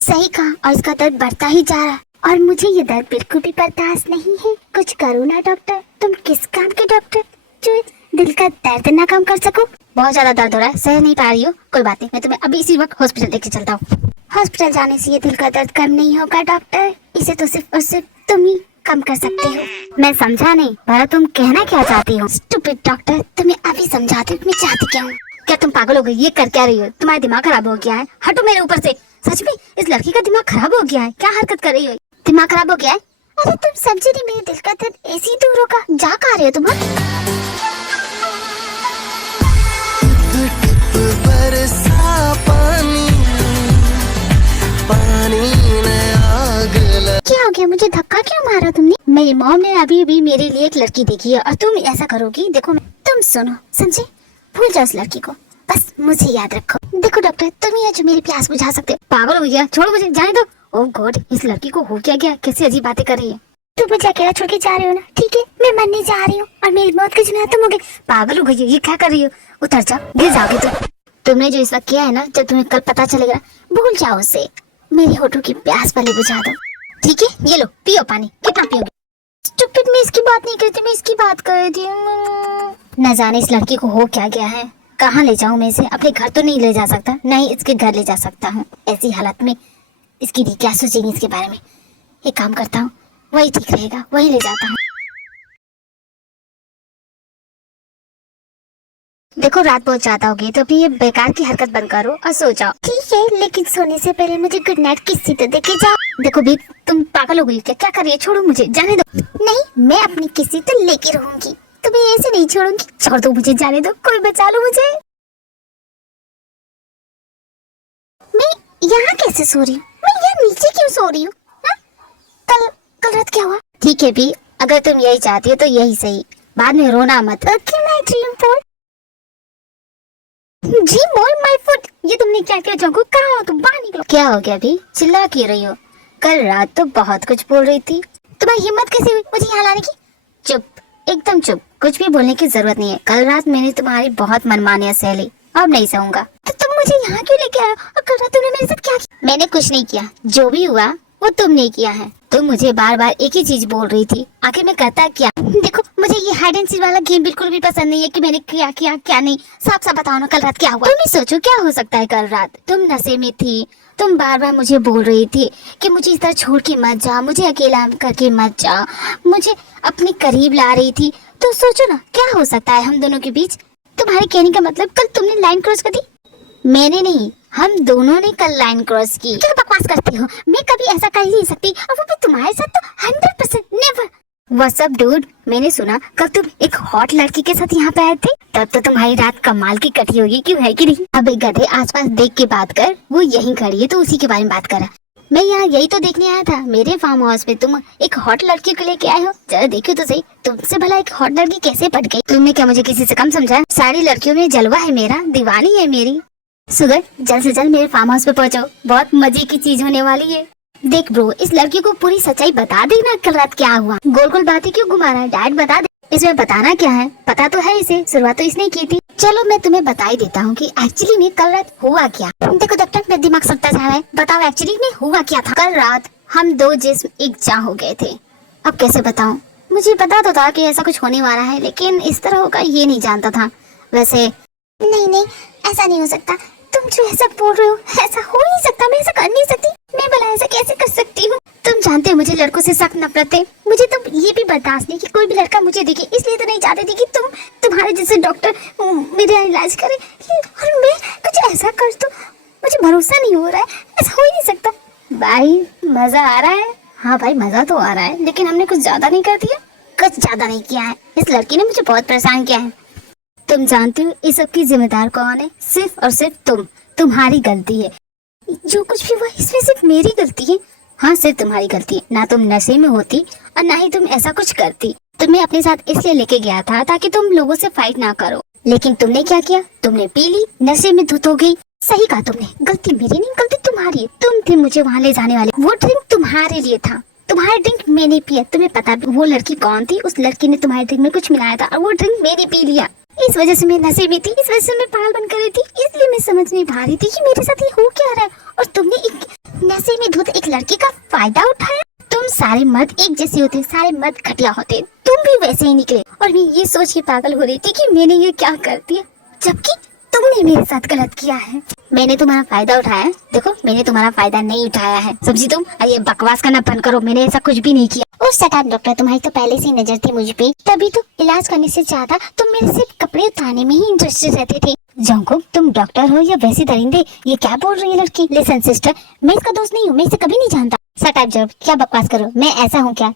सही कहा, और इसका दर्द बढ़ता ही जा रहा है और मुझे ये दर्द बिल्कुल भी बर्दाश्त नहीं है। कुछ करो ना डॉक्टर। तुम किस काम के डॉक्टर जो दिल का दर्द ना कम कर सको? बहुत ज्यादा दर्द हो रहा है, सह नहीं पा रही हो। कोई बात नहीं, मैं तुम्हें अभी इसी वक्त हॉस्पिटल लेके चलता हूँ। हॉस्पिटल जाने से ये दिल का दर्द कम नहीं होगा डॉक्टर। इसे तो सिर्फ और सिर्फ तुम ही कम कर सकते हो। मैं समझा नहीं पर तुम कहना क्या चाहती हो? स्टूपिड डॉक्टर, तुम्हें अभी समझाती हूँ मैं चाहती क्या हूँ। क्या तुम पागल हो गई? ये कर क्या रही हो? तुम्हारा दिमाग खराब हो गया है। हटो मेरे ऊपर से। सच में इस लड़की का दिमाग खराब हो गया है। क्या हरकत कर रही हो? दिमाग खराब हो गया है? अरे तुम समझे नहीं, मेरे दिल का दर्द ऐसे ही दूर होगा। जा कहाँ रहे हो तुम? क्या हो गया? मुझे धक्का क्यों मारा तुमने? मेरी मॉम ने अभी भी मेरे लिए एक लड़की देखी है और तुम ऐसा करोगी? देखो तुम सुनो, समझे? भूल जाओ उस लड़की को, बस मुझे याद रखो। देखो डॉक्टर, तुम ही जो मेरी प्यास बुझा सकते हो। पागल हो गया? छोड़ो मुझे, जाने दो। ओह गॉड, इस लड़की को हो क्या गया? कैसी अजीब बातें कर रही है। तुम मुझे अकेला छोड़ के जा रहे हो ना? ठीक है, मैं मरने जा रही हूँ और मेरी मौत के जिम्मेदार तुम होगे। पागल हो गई है? ये क्या कर रही हो? उतर जाओ, गिर जाओगे तुम। तुमने जो इस वक्त किया है ना, जब तुम्हें कल पता चलेगा, भूल जाओ उसे। मेरी होठों की प्यास पहले बुझा दो। ठीक है, ये लो पियो पानी। कितना पियोगे? स्टूपिड, मैं इसकी बात नहीं करती, मैं इसकी बात कर रही थी। न जाने इस लड़की को हो क्या गया है। कहाँ ले जाऊँ मैं इसे? अपने घर तो नहीं ले जा सकता। नहीं, इसके घर ले जा सकता हूँ। ऐसी हालत में इसकी दी क्या सोचेंगी इसके बारे में। एक काम करता हूँ, वही ठीक रहेगा, वही ले जाता हूँ। देखो रात बहुत ज्यादा हो गई, तो अभी ये बेकार की हरकत बंद करो और सो जाओ। ठीक है, लेकिन सोने से पहले मुझे गुड नाइट किस्सी तो देके जाओ। देखो भी, तुम पागल हो गई क्या? क्या कर रही है? छोड़ो मुझे, जाने दो। नहीं, मैं अपनी किस्सी तो लेके रहूंगी, तुम्हें ऐसे नहीं छोड़ूंगी। छोड़ दो मुझे, जाने दो, कोई बचा लो मुझे। मैं यहाँ कैसे सो रही हूँ? मैं यहाँ नीचे क्यों सो रही हूँ? कल रात क्या हुआ? ठीक है भी, अगर तुम यही चाहती हो तो यही सही, बाद में रोना मत। Okay my dream fall. जी मोल माय फुट। ये तुमने क्या किया? जंगू कहाँ हो तुम? बाहर निकलो। क्या हो गया भी? चिल्ला क्यों रही हो? कल रात तो बहुत कुछ बोल रही थी। तुम्हारी हिम्मत कैसे हुई मुझे यहाँ लाने की? चुप, एकदम चुप, कुछ भी बोलने की जरूरत नहीं है। कल रात मैंने तुम्हारी बहुत मनमानियां सह ली, अब नहीं सहूंगा। तो तुम मुझे यहाँ क्यों लेके आए? और कल रात तुमने मेरे साथ क्या किया? मैंने कुछ नहीं किया, जो भी हुआ वो तुमने किया है। तुम मुझे बार बार एक ही चीज बोल रही थी, आखिर मैं करता क्या? देखो मुझे ये हाइड एंड सीक वाला गेम बिल्कुल भी पसंद नहीं है कि मैंने क्या किया क्या नहीं। साफ साफ बताओ ना, कल रात क्या हुआ? तुम ही सोचो क्या हो सकता है कल रात। तुम नशे में थी, तुम बार बार मुझे बोल रही थी कि मुझे इस तरह छोड़ के मत जा, मुझे अकेला करके मत जा, मुझे अपने करीब ला रही थी। तो सोचो ना क्या हो सकता है हम दोनों के बीच। तुम्हारे कहने का मतलब कल तुमने लाइन क्रॉस कर दी? मैंने नहीं, हम दोनों ने कल लाइन क्रॉस की। क्या बकवास करती हो? मैं कभी ऐसा कर ही नहीं सकती, और वो भी तुम्हारे साथ तो 100% नेवर। व्हाट्स अप डूड, मैंने सुना कल तुम एक हॉट लड़की के साथ यहाँ पे आए थे, तब तो तुम्हारी रात कमाल की कटी होगी, क्यों है कि नहीं? अब एक गधे आसपास देख के बात कर, वो यहीं खड़ी है तो उसी के बारे में बात कर। मैं यहाँ यही तो देखने आया था, मेरे फार्म हाउस में तुम एक हॉट लड़की को लेके आए हो। जरा देखो तो सही, तुमसे भला एक हॉट लड़की कैसे पट गई? तुमने क्या मुझे किसी से कम समझा? सारी लड़कियों में जलवा है मेरा, दीवानी है मेरी। सुगर, जल्द से जल्द मेरे फार्म हाउस पे पहुंचो, बहुत मजे की चीज होने वाली है। देख ब्रो, इस लड़की को पूरी सच्चाई बता देना, कल रात क्या हुआ। गोल गोल बातें क्यों घुमा रहा है? डैड बता दे, इसमें बताना क्या है? पता तो है इसे, शुरुआत तो इसने की थी। चलो मैं तुम्हें बता ही देता हूँ कि एक्चुअली में कल रात हुआ क्या। देखो जब तक मेरा दिमाग सटता जा रहा है, बताओ एक्चुअली में हुआ क्या था? कल रात हम दो जिस्म एक जा हो गए थे। अब कैसे बताऊँ? मुझे पता तो था कि ऐसा कुछ होने वाला है, लेकिन इस तरह होगा ये नहीं जानता था। वैसे नहीं, ऐसा नहीं हो सकता। तुम जो ऐसा बोल रहे हो, ऐसा हो नहीं सकता। मैं ऐसा कर नहीं सकती। मैं भला ऐसा कैसे कर सकती हूँ? तुम जानते हो मुझे लड़कों से सख्त नफरत है। मुझे तो ये भी बर्दाश्त नहीं कि कोई भी लड़का मुझे देखे, इसलिए तो नहीं चाहती थी कि तुम्हारे जैसे डॉक्टर मेरा इलाज करे, और मैं कुछ ऐसा कर दूं। मुझे भरोसा नहीं हो रहा है, ऐसा हो ही नहीं सकता। भाई मजा आ रहा है? हाँ भाई मजा तो आ रहा है, लेकिन हमने कुछ ज्यादा नहीं कर दिया? कुछ ज्यादा नहीं किया है, इस लड़की ने मुझे बहुत परेशान किया है। तुम जानते हो इस सब की जिम्मेदार कौन है? सिर्फ और सिर्फ तुम्हारी गलती है। जो कुछ भी हुआ इसमें सिर्फ मेरी गलती है। हाँ सिर्फ तुम्हारी गलती है। ना तुम नशे में होती और ना ही तुम ऐसा कुछ करती। तुम्हें अपने साथ इसलिए लेके गया था ताकि तुम लोगों से फाइट ना करो, लेकिन तुमने क्या किया? तुमने पी ली, नशे में धुत हो गई। सही कहा तुमने, गलती मेरी नहीं, गलती तुम्हारी। तुम थे मुझे वहाँ ले जाने वाले, वो ड्रिंक तुम्हारे लिए था, तुम्हारा ड्रिंक मैंने पिया। तुम्हें पता वो लड़की कौन थी? उस लड़की ने तुम्हारे ड्रिंक में कुछ मिलाया था और वो ड्रिंक मैंने पी लिया। इस वजह से मैं नशे में थी, इस वजह से मैं पागल बन कर रही थी, इसलिए मैं समझ नहीं पा रही थी कि मेरे साथ ये हो क्या रहा है। और तुमने एक नशे में धुत एक लड़की का फायदा उठाया। तुम सारे मर्द एक जैसे होते, सारे मर्द घटिया होते, तुम भी वैसे ही निकले। और मैं ये सोच के पागल हो रही थी कि मैंने ये क्या कर दिया, जबकि तुमने मेरे साथ गलत किया है। मैंने तुम्हारा फायदा उठाया? देखो मैंने तुम्हारा फायदा नहीं उठाया है, समझी तुम? ये बकवास करना बंद करो, मैंने ऐसा कुछ भी नहीं किया। ओ शट अप डॉक्टर, तुम्हारी तो पहले से ही नजर थी मुझ पे, तभी तो इलाज करने से ज्यादा तुम मेरे सिर्फ कपड़े उतारने में ही इंटरेस्टेड रहते थे। जंकुक, तुम डॉक्टर हो या वैसे दरिंदे? ये क्या बोल रही है लड़की? लिसन सिस्टर, मैं इसका दोस्त नहीं हूँ, मैं इसे कभी नहीं जानता। शट अप जब, क्या बकवास करो, मैं ऐसा हूँ क्या?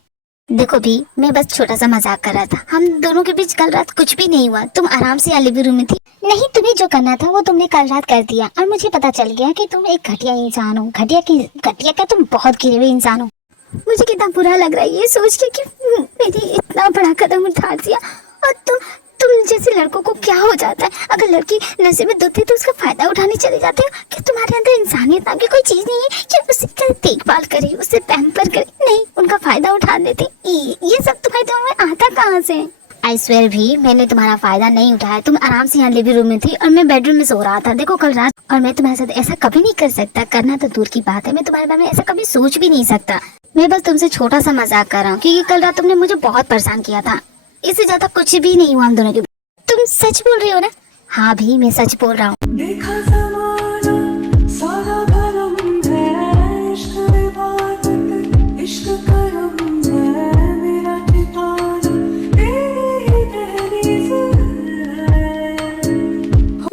देखो भी, मैं बस छोटा सा मजाक कर रहा था। हम दोनों के बीच कल रात कुछ भी नहीं हुआ। तुम आराम से लिविंग रूम में थी। नहीं, तुम्हें जो करना था वो तुमने कल रात कर दिया, और मुझे पता चल गया कि तुम एक घटिया इंसान हो। घटिया क्या, तुम बहुत गिरे हुए इंसान हो। मुझे कितना बुरा लग रहा है ये सोच के कि मैंने इतना बड़ा कदम उठा दिया। और तुम जैसे लड़कों को क्या हो जाता है? अगर लड़की नशे में धुत है तो उसका फायदा उठाने चले जाते हो कि तुम्हारे अंदर इंसानियत नाम की कोई चीज नहीं है कि उससे देखभाल करे, उससे पैम्पर करे? नहीं, उनका फायदा उठा देते। ये सब तुम्हारे दिमाग में आता कहाँ से? आई स्वेयर भी, मैंने तुम्हारा फायदा नहीं उठाया। तुम आराम से यहाँ लिविंग रूम में थी और मैं बेडरूम में सो रहा था। देखो कल रात, और मैं तुम्हारे साथ ऐसा कभी नहीं कर सकता। करना तो दूर की बात है, मैं तुम्हारे बारे में ऐसा कभी सोच भी नहीं सकता। मैं बस तुमसे छोटा सा मजाक कर रहा हूँ, क्योंकि कल रात तुमने मुझे बहुत परेशान किया था। इससे ज्यादा कुछ भी नहीं हुआ हम दोनों के। तुम सच बोल रही हो ना? हाँ भी, मैं सच बोल रहा हूँ।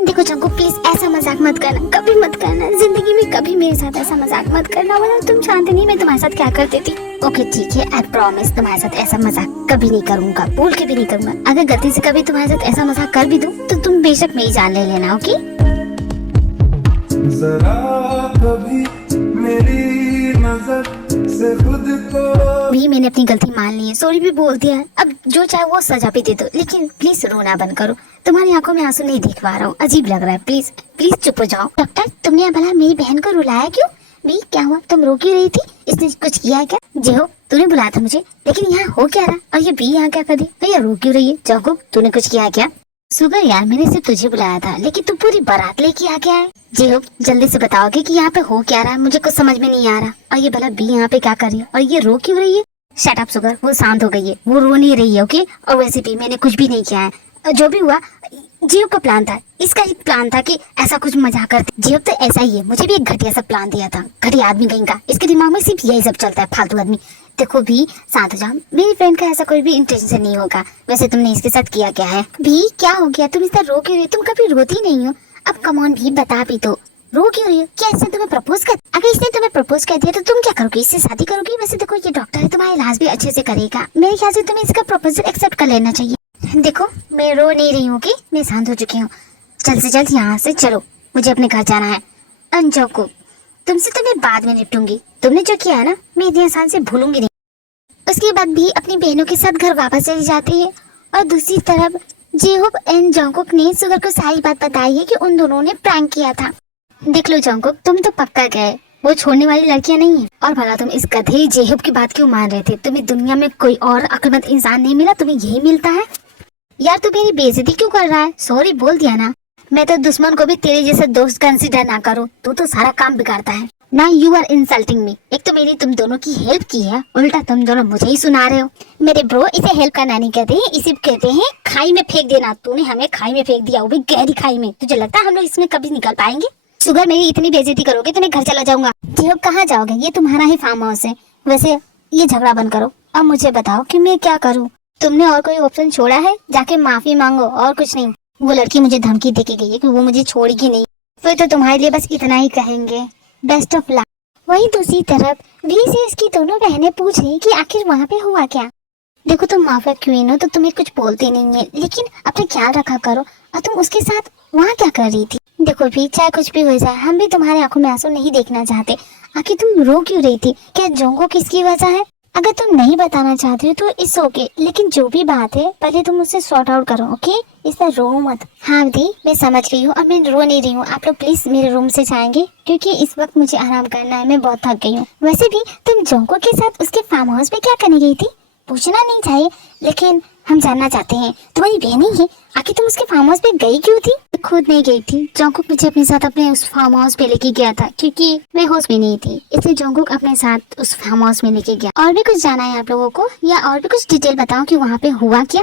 देखो चंकू, प्लीज ऐसा मजाक मत करना, कभी मत करना। जिंदगी में कभी मेरे साथ ऐसा मजाक मत करना, वरना तुम जानते नहीं मैं तुम्हारे साथ क्या करती थी। ओके ठीक है, आई प्रॉमिस तुम्हारे साथ ऐसा मजाक कभी नहीं करूंगा, भूल के भी नहीं करूंगा। अगर गलती से कभी तुम्हारे साथ ऐसा मजाक कर भी दूं तो तुम बेशक मेरी जान ले लेना। ओके? जरा कभी मेरी नजर से खुद को भी मैंने अपनी गलती मान ली है, सॉरी भी बोल दिया है। अब जो चाहे वो सजा भी दे दो, लेकिन प्लीज रोना बंद करो। तुम्हारी आंखों में आंसू नहीं देख पा रहा हूँ, अजीब लग रहा है। प्लीज प्लीज चुप हो जाओ। डॉक्टर, तुमने भला मेरी बहन को रुलाया क्यों? भी क्या हुआ? तुम रो क्यों रही थी? इसने कुछ किया है क्या? जेहो, तूने बुलाया था मुझे, लेकिन यहाँ हो क्या रहा? और ये भी यहाँ क्या कर रही? भैया रो क्यों रही है? जागो, तूने कुछ किया है क्या? सुगर यार, मैंने सिर्फ तुझे बुलाया था, लेकिन तू पूरी बारात लेके आ गया है। जी हो, जल्दी से बताओगे कि यहाँ पे हो क्या रहा है, मुझे कुछ समझ में नहीं आ रहा। और ये भला बी यहाँ पे क्या कर रही है, और ये रो क्यों रही है? शट अप सुगर, वो शांत हो गई है, वो रो नहीं रही है, ओके। और वैसे भी मैंने कुछ भी नहीं किया है, और जो भी हुआ जियो का प्लान था, इसका ही प्लान था कि ऐसा कुछ मजाक करते। जियो तो ऐसा ही है, मुझे भी एक घटिया सा प्लान दिया था, घटिया आदमी कहीं का, इसके दिमाग में सिर्फ यही सब चलता है, फालतू आदमी। देखो भी, शांत हो जाओ, मेरी फ्रेंड का ऐसा कोई भी इंटेंशन नहीं होगा। वैसे तुमने इसके साथ किया क्या है? भी क्या हो गया, तुम इतना रो क्यों रही हो? तुम कभी रोती नहीं हो। अब कम ऑन भी, बता भी तो, रो क्यों रही हो? क्या इसने तुम्हें प्रपोज कर, अगर इसने तुम्हें प्रपोज कर दिया तो तुम क्या करोगी? इससे शादी करोगी? वैसे देखो ये डॉक्टर है, तुम्हारा इलाज भी अच्छे से करेगा, मेरे ख्याल से तुम्हें इसका प्रपोजल एक्सेप्ट कर लेना चाहिए। देखो मैं रो नहीं रही हूँ, मैं शांत हो चुकी हूँ। जल्द से जल्द यहाँ से चलो, मुझे अपने घर जाना है। अंजो को तुमसे तो मैं बाद में निपटूंगी, तुमने जो किया है ना, मैं इतनी आसान से भूलूंगी नहीं। उसके बाद भी अपनी बहनों के साथ घर वापस चली जाती है। और दूसरी तरफ जेहोब एंड जोंगकुक ने सुगर को सारी बात बताई है कि उन दोनों ने प्रैंक किया था। देख लो जोंगकुक, तुम तो पक्का गए, वो छोड़ने वाली लड़कियां नहीं है। और भला तुम इस गधे जेहोब की बात क्यों मान रहे थे? तुम्हें दुनिया में कोई और अक्लमंद इंसान नहीं मिला, तुम्हें यही मिलता है? यार तू मेरी बेइज्जती क्यों कर रहा है? सॉरी बोल दिया ना। मैं तो दुश्मन को भी तेरे जैसा दोस्त कंसीडर ना करूं, तू तो सारा काम बिगाड़ता है ना। You are insulting me. एक तो मैंने तुम दोनों की हेल्प की है, उल्टा तुम दोनों मुझे ही सुना रहे हो। मेरे ब्रो, इसे हेल्प करना नहीं कहते हैं, इसे कहते हैं खाई में फेंक देना। तूने हमें खाई में फेंक दिया, वो भी गहरी खाई में। तुझे लगता है हम लोग इसमें कभी निकल पाएंगे? सुगर, मेरी इतनी बेइज्जती करोगे तो मैं घर चला जाऊंगा। जी अब कहाँ जाओगे? ये तुम्हारा ही फार्म हाउस है। वैसे ये झगड़ा बंद करो, अब मुझे बताओ कि मैं क्या करूँ। तुमने और कोई ऑप्शन छोड़ा है? जाके माफी मांगो, और कुछ नहीं। वो लड़की मुझे धमकी देके गई है कि वो मुझे छोड़ेगी नहीं, फिर तो तुम्हारे लिए बस इतना ही कहेंगे, बेस्ट ऑफ लक। वहीं दूसरी तरफ वी से इसकी दोनों बहनें पूछ रही कि आखिर वहाँ पे हुआ क्या। देखो तुम माफिया क्वीन हो तो तुम्हें कुछ बोलती नहीं है, लेकिन अपना ख्याल रखा करो। और तुम उसके साथ वहाँ क्या कर रही थी? देखो भी, चाहे कुछ भी हो जाए, हम भी तुम्हारे आंखों में आंसू नहीं देखना चाहते। आखिर तुम रो क्यों रही थी? क्या जोंगो किसकी वजह है? अगर तुम नहीं बताना चाहते हो तो इट्स ओके, लेकिन जो भी बात है पहले तुम उससे सॉर्ट आउट करो, ओके? इसमें रो मत। हाँ दी, मैं समझ रही हूँ और मैं रो नहीं रही हूँ। आप लोग प्लीज मेरे रूम से जाएंगे, क्योंकि इस वक्त मुझे आराम करना है, मैं बहुत थक गई हूँ। वैसे भी तुम जोंको के साथ उसके फार्म हाउस पे क्या करने गई थी? पूछना नहीं चाहिए, लेकिन हम जानना चाहते हैं। तुम्हारी बहन ही है, आखिर तुम उसके फार्म हाउस पे गई क्यों थी? खुद नहीं गई थी, जोंकुक मुझे अपने साथ अपने उस फार्म हाउस पे लेके गया था, क्योंकि मैं होश में नहीं थी, इसलिए जोंकुक अपने साथ उस फार्म हाउस में लेके गया। और भी कुछ जाना है आप लोगों को, या और भी कुछ डिटेल बताओ कि वहाँ पे हुआ क्या?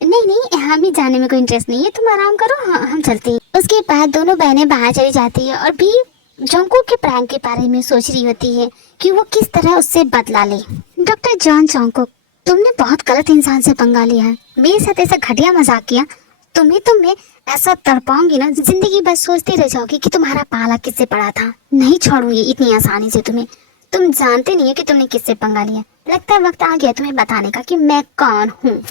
नहीं नहीं, हमें जाने में कोई इंटरेस्ट नहीं है, तुम आराम करो, हाँ, हम चलते हैं। उसके बाद दोनों बहनें बाहर चली जाती है और भी जोंकुक के प्रैंक के बारे में सोच रही होती है कि वो किस तरह उससे बदला ले। डॉक्टर जॉन जोंकुक, तुमने बहुत गलत इंसान से पंगा लिया है, मेरे साथ ऐसा घटिया मजाक किया। तुम्हें ऐसा तड़पाऊंगी ना, जिंदगी भर सोचते रह जाओगी कि तुम्हारा पाला किससे पड़ा था। नहीं छोड़ूंगी इतनी आसानी से तुम्हें। तुम जानते नहीं हो कि तुमने किससे पंगा लिया। लगता है वक्त आ गया तुम्हें बताने का कि मैं कौन हूँ।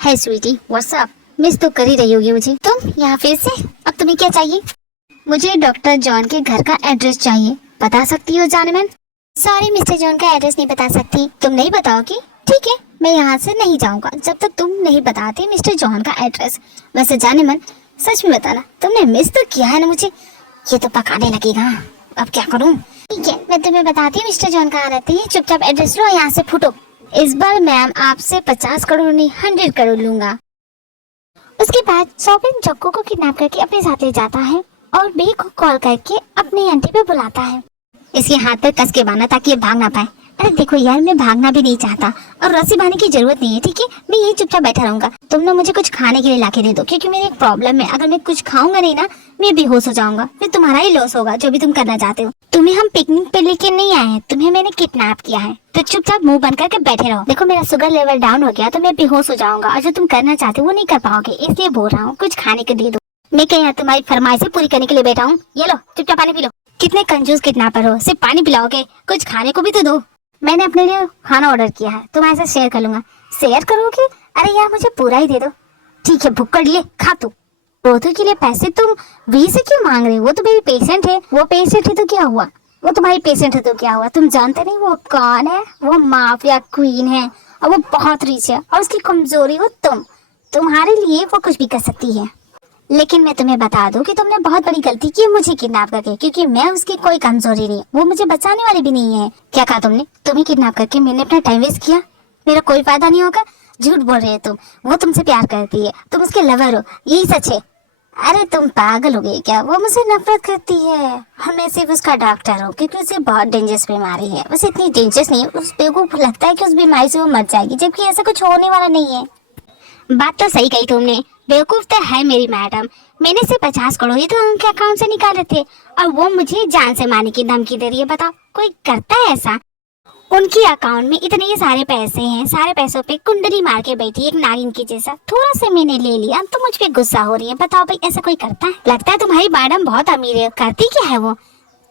है स्वीटी, व्हाट्सअप? मिस तो कर ही रही होगी मुझे। तुम यहाँ फिर से? अब तुम्हें क्या चाहिए? मुझे डॉक्टर जॉन के घर का एड्रेस चाहिए, बता सकती हो जानमैन? सॉरी मिस्टर जॉन का एड्रेस नहीं बता सकती। तुम नहीं बताओगी? ठीक है, मैं यहाँ से नहीं जाऊंगा जब तक तुम नहीं बताते मिस्टर जॉन का एड्रेस। वैसे जानमैन, सच में बताना, तुमने मिस तो किया है ना मुझे? ये तो पकाने लगेगा, अब क्या करूँ? ठीक है, मैं तुम्हें बताती हूँ मिस्टर जॉन कहाँ रहते हैं। चुपचाप एड्रेस लो, यहाँ से फुटो। इस बार मैम आपसे 50 करोड़ नहीं 100 करोड़ लूंगा। उसके बाद सॉपिन जोंको को किडनैप करके अपने साथ ले जाता है और बे को कॉल करके अपने आंटी पे बुलाता है। इसके हाथ पर कस के बांधना ताकि ये भाग ना पाए। अरे देखो यार, मैं भागना भी नहीं चाहता और रस्सी बांधने की जरूरत नहीं है, ठीक है? मैं यही चुपचाप बैठा रहूंगा। तुम ना मुझे कुछ खाने के लिए लाके दे दो, क्योंकि मेरी एक प्रॉब्लम है। अगर मैं कुछ खाऊंगा नहीं ना, मैं बेहोश हो जाऊंगा, फिर तुम्हारा ही लॉस होगा जो भी तुम करना चाहते हो। तुम्हें हम पिकनिक पे लेके नहीं आए हैं, तुम्हें मैंने किडनैप किया है, तो चुपचाप मुंह बंद करके बैठे रहो। देखो मेरा शुगर लेवल डाउन हो गया तो मैं बेहोश हो जाऊंगा, और जो तुम करना चाहते हो वो नहीं कर पाओगे, इसलिए बोल रहा हूँ कुछ खाने को दे दो। मैं क्या यहाँ तुम्हारी फरमाइशें पूरी करने के लिए बैठा हूँ? ये लो चुपचाप पानी पी लो। कितने कंजूस किडनैपर हो, सिर्फ पानी पिलाओगे, कुछ खाने को भी तो दो। मैंने अपने लिए खाना ऑर्डर किया है, तुम्हारे साथ शेयर कर लूंगा। शेयर करोगे? अरे यार मुझे पूरा ही दे दो। ठीक है, भुक्कड़ लिए खा तू। रोतू के लिए पैसे तुम वी से क्यों मांग रहे हो? वो तो मेरी पेशेंट है। वो पेशेंट है तो क्या हुआ? वो तुम्हारी पेशेंट है तो क्या हुआ? तुम जानते नहीं वो कौन है? वो माफिया क्वीन है और वो बहुत रिच है, और उसकी कमजोरी हो तुम। तुम्हारे लिए वो कुछ भी कर सकती है। लेकिन मैं तुम्हें बता दूं कि तुमने बहुत बड़ी गलती की मुझे किडनैप करके, क्योंकि मैं उसकी कोई कमजोरी नहीं, वो मुझे बचाने वाली भी नहीं है। क्या कहा तुमने? तुम्हें किडनैप करके मैंने अपना टाइम वेस्ट किया? मेरा कोई फायदा नहीं होगा। झूठ बोल रहे हो तुम, वो तुमसे प्यार करती है, तुम उसके लवर हो, यही सच है। अरे तुम पागल हो गई क्या? वो मुझसे नफरत करती है और मैं सिर्फ उसका डॉक्टर हूँ, क्योंकि उसे बहुत डेंजरस बीमारी है। वैसे इतनी डेंजरस नहीं है, उस बेवकूफ लगता है कि उस बीमारी से वो मर जाएगी, जबकि ऐसा कुछ होने वाला नहीं है। बात तो सही कही तुमने, बेवकूफ तो है मेरी मैडम। मैंने से 50 करोड़ ये तो उनके अकाउंट से निकाले थे और वो मुझे जान से मारने की धमकी दे रही है। बताओ कोई करता है ऐसा? उनके अकाउंट में इतने सारे पैसे हैं, सारे पैसों पे कुंडली मार के बैठी एक नागिन की जैसा। थोड़ा सा मैंने ले लिया तो मुझ पे गुस्सा हो रही है। बताओ भाई ऐसा कोई करता है? लगता है तुम्हारी मैडम बहुत अमीर है। करती क्या है वो?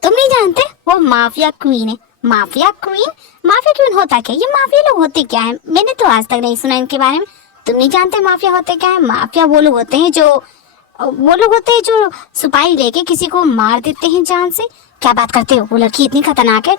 तुम नहीं जानते? वो माफिया क्वीन है। Mafia queen? माफिया क्वीन होता क्या? ये माफिया लोग होते क्या है? मैंने तो आज तक नहीं सुना इनके बारे में। तुम नहीं जानते माफिया होते क्या है? माफिया वो लोग होते हैं जो सिपाही लेके किसी को मार देते हैं जान से। क्या बात करते हो? वो लड़की इतनी खतरनाक है?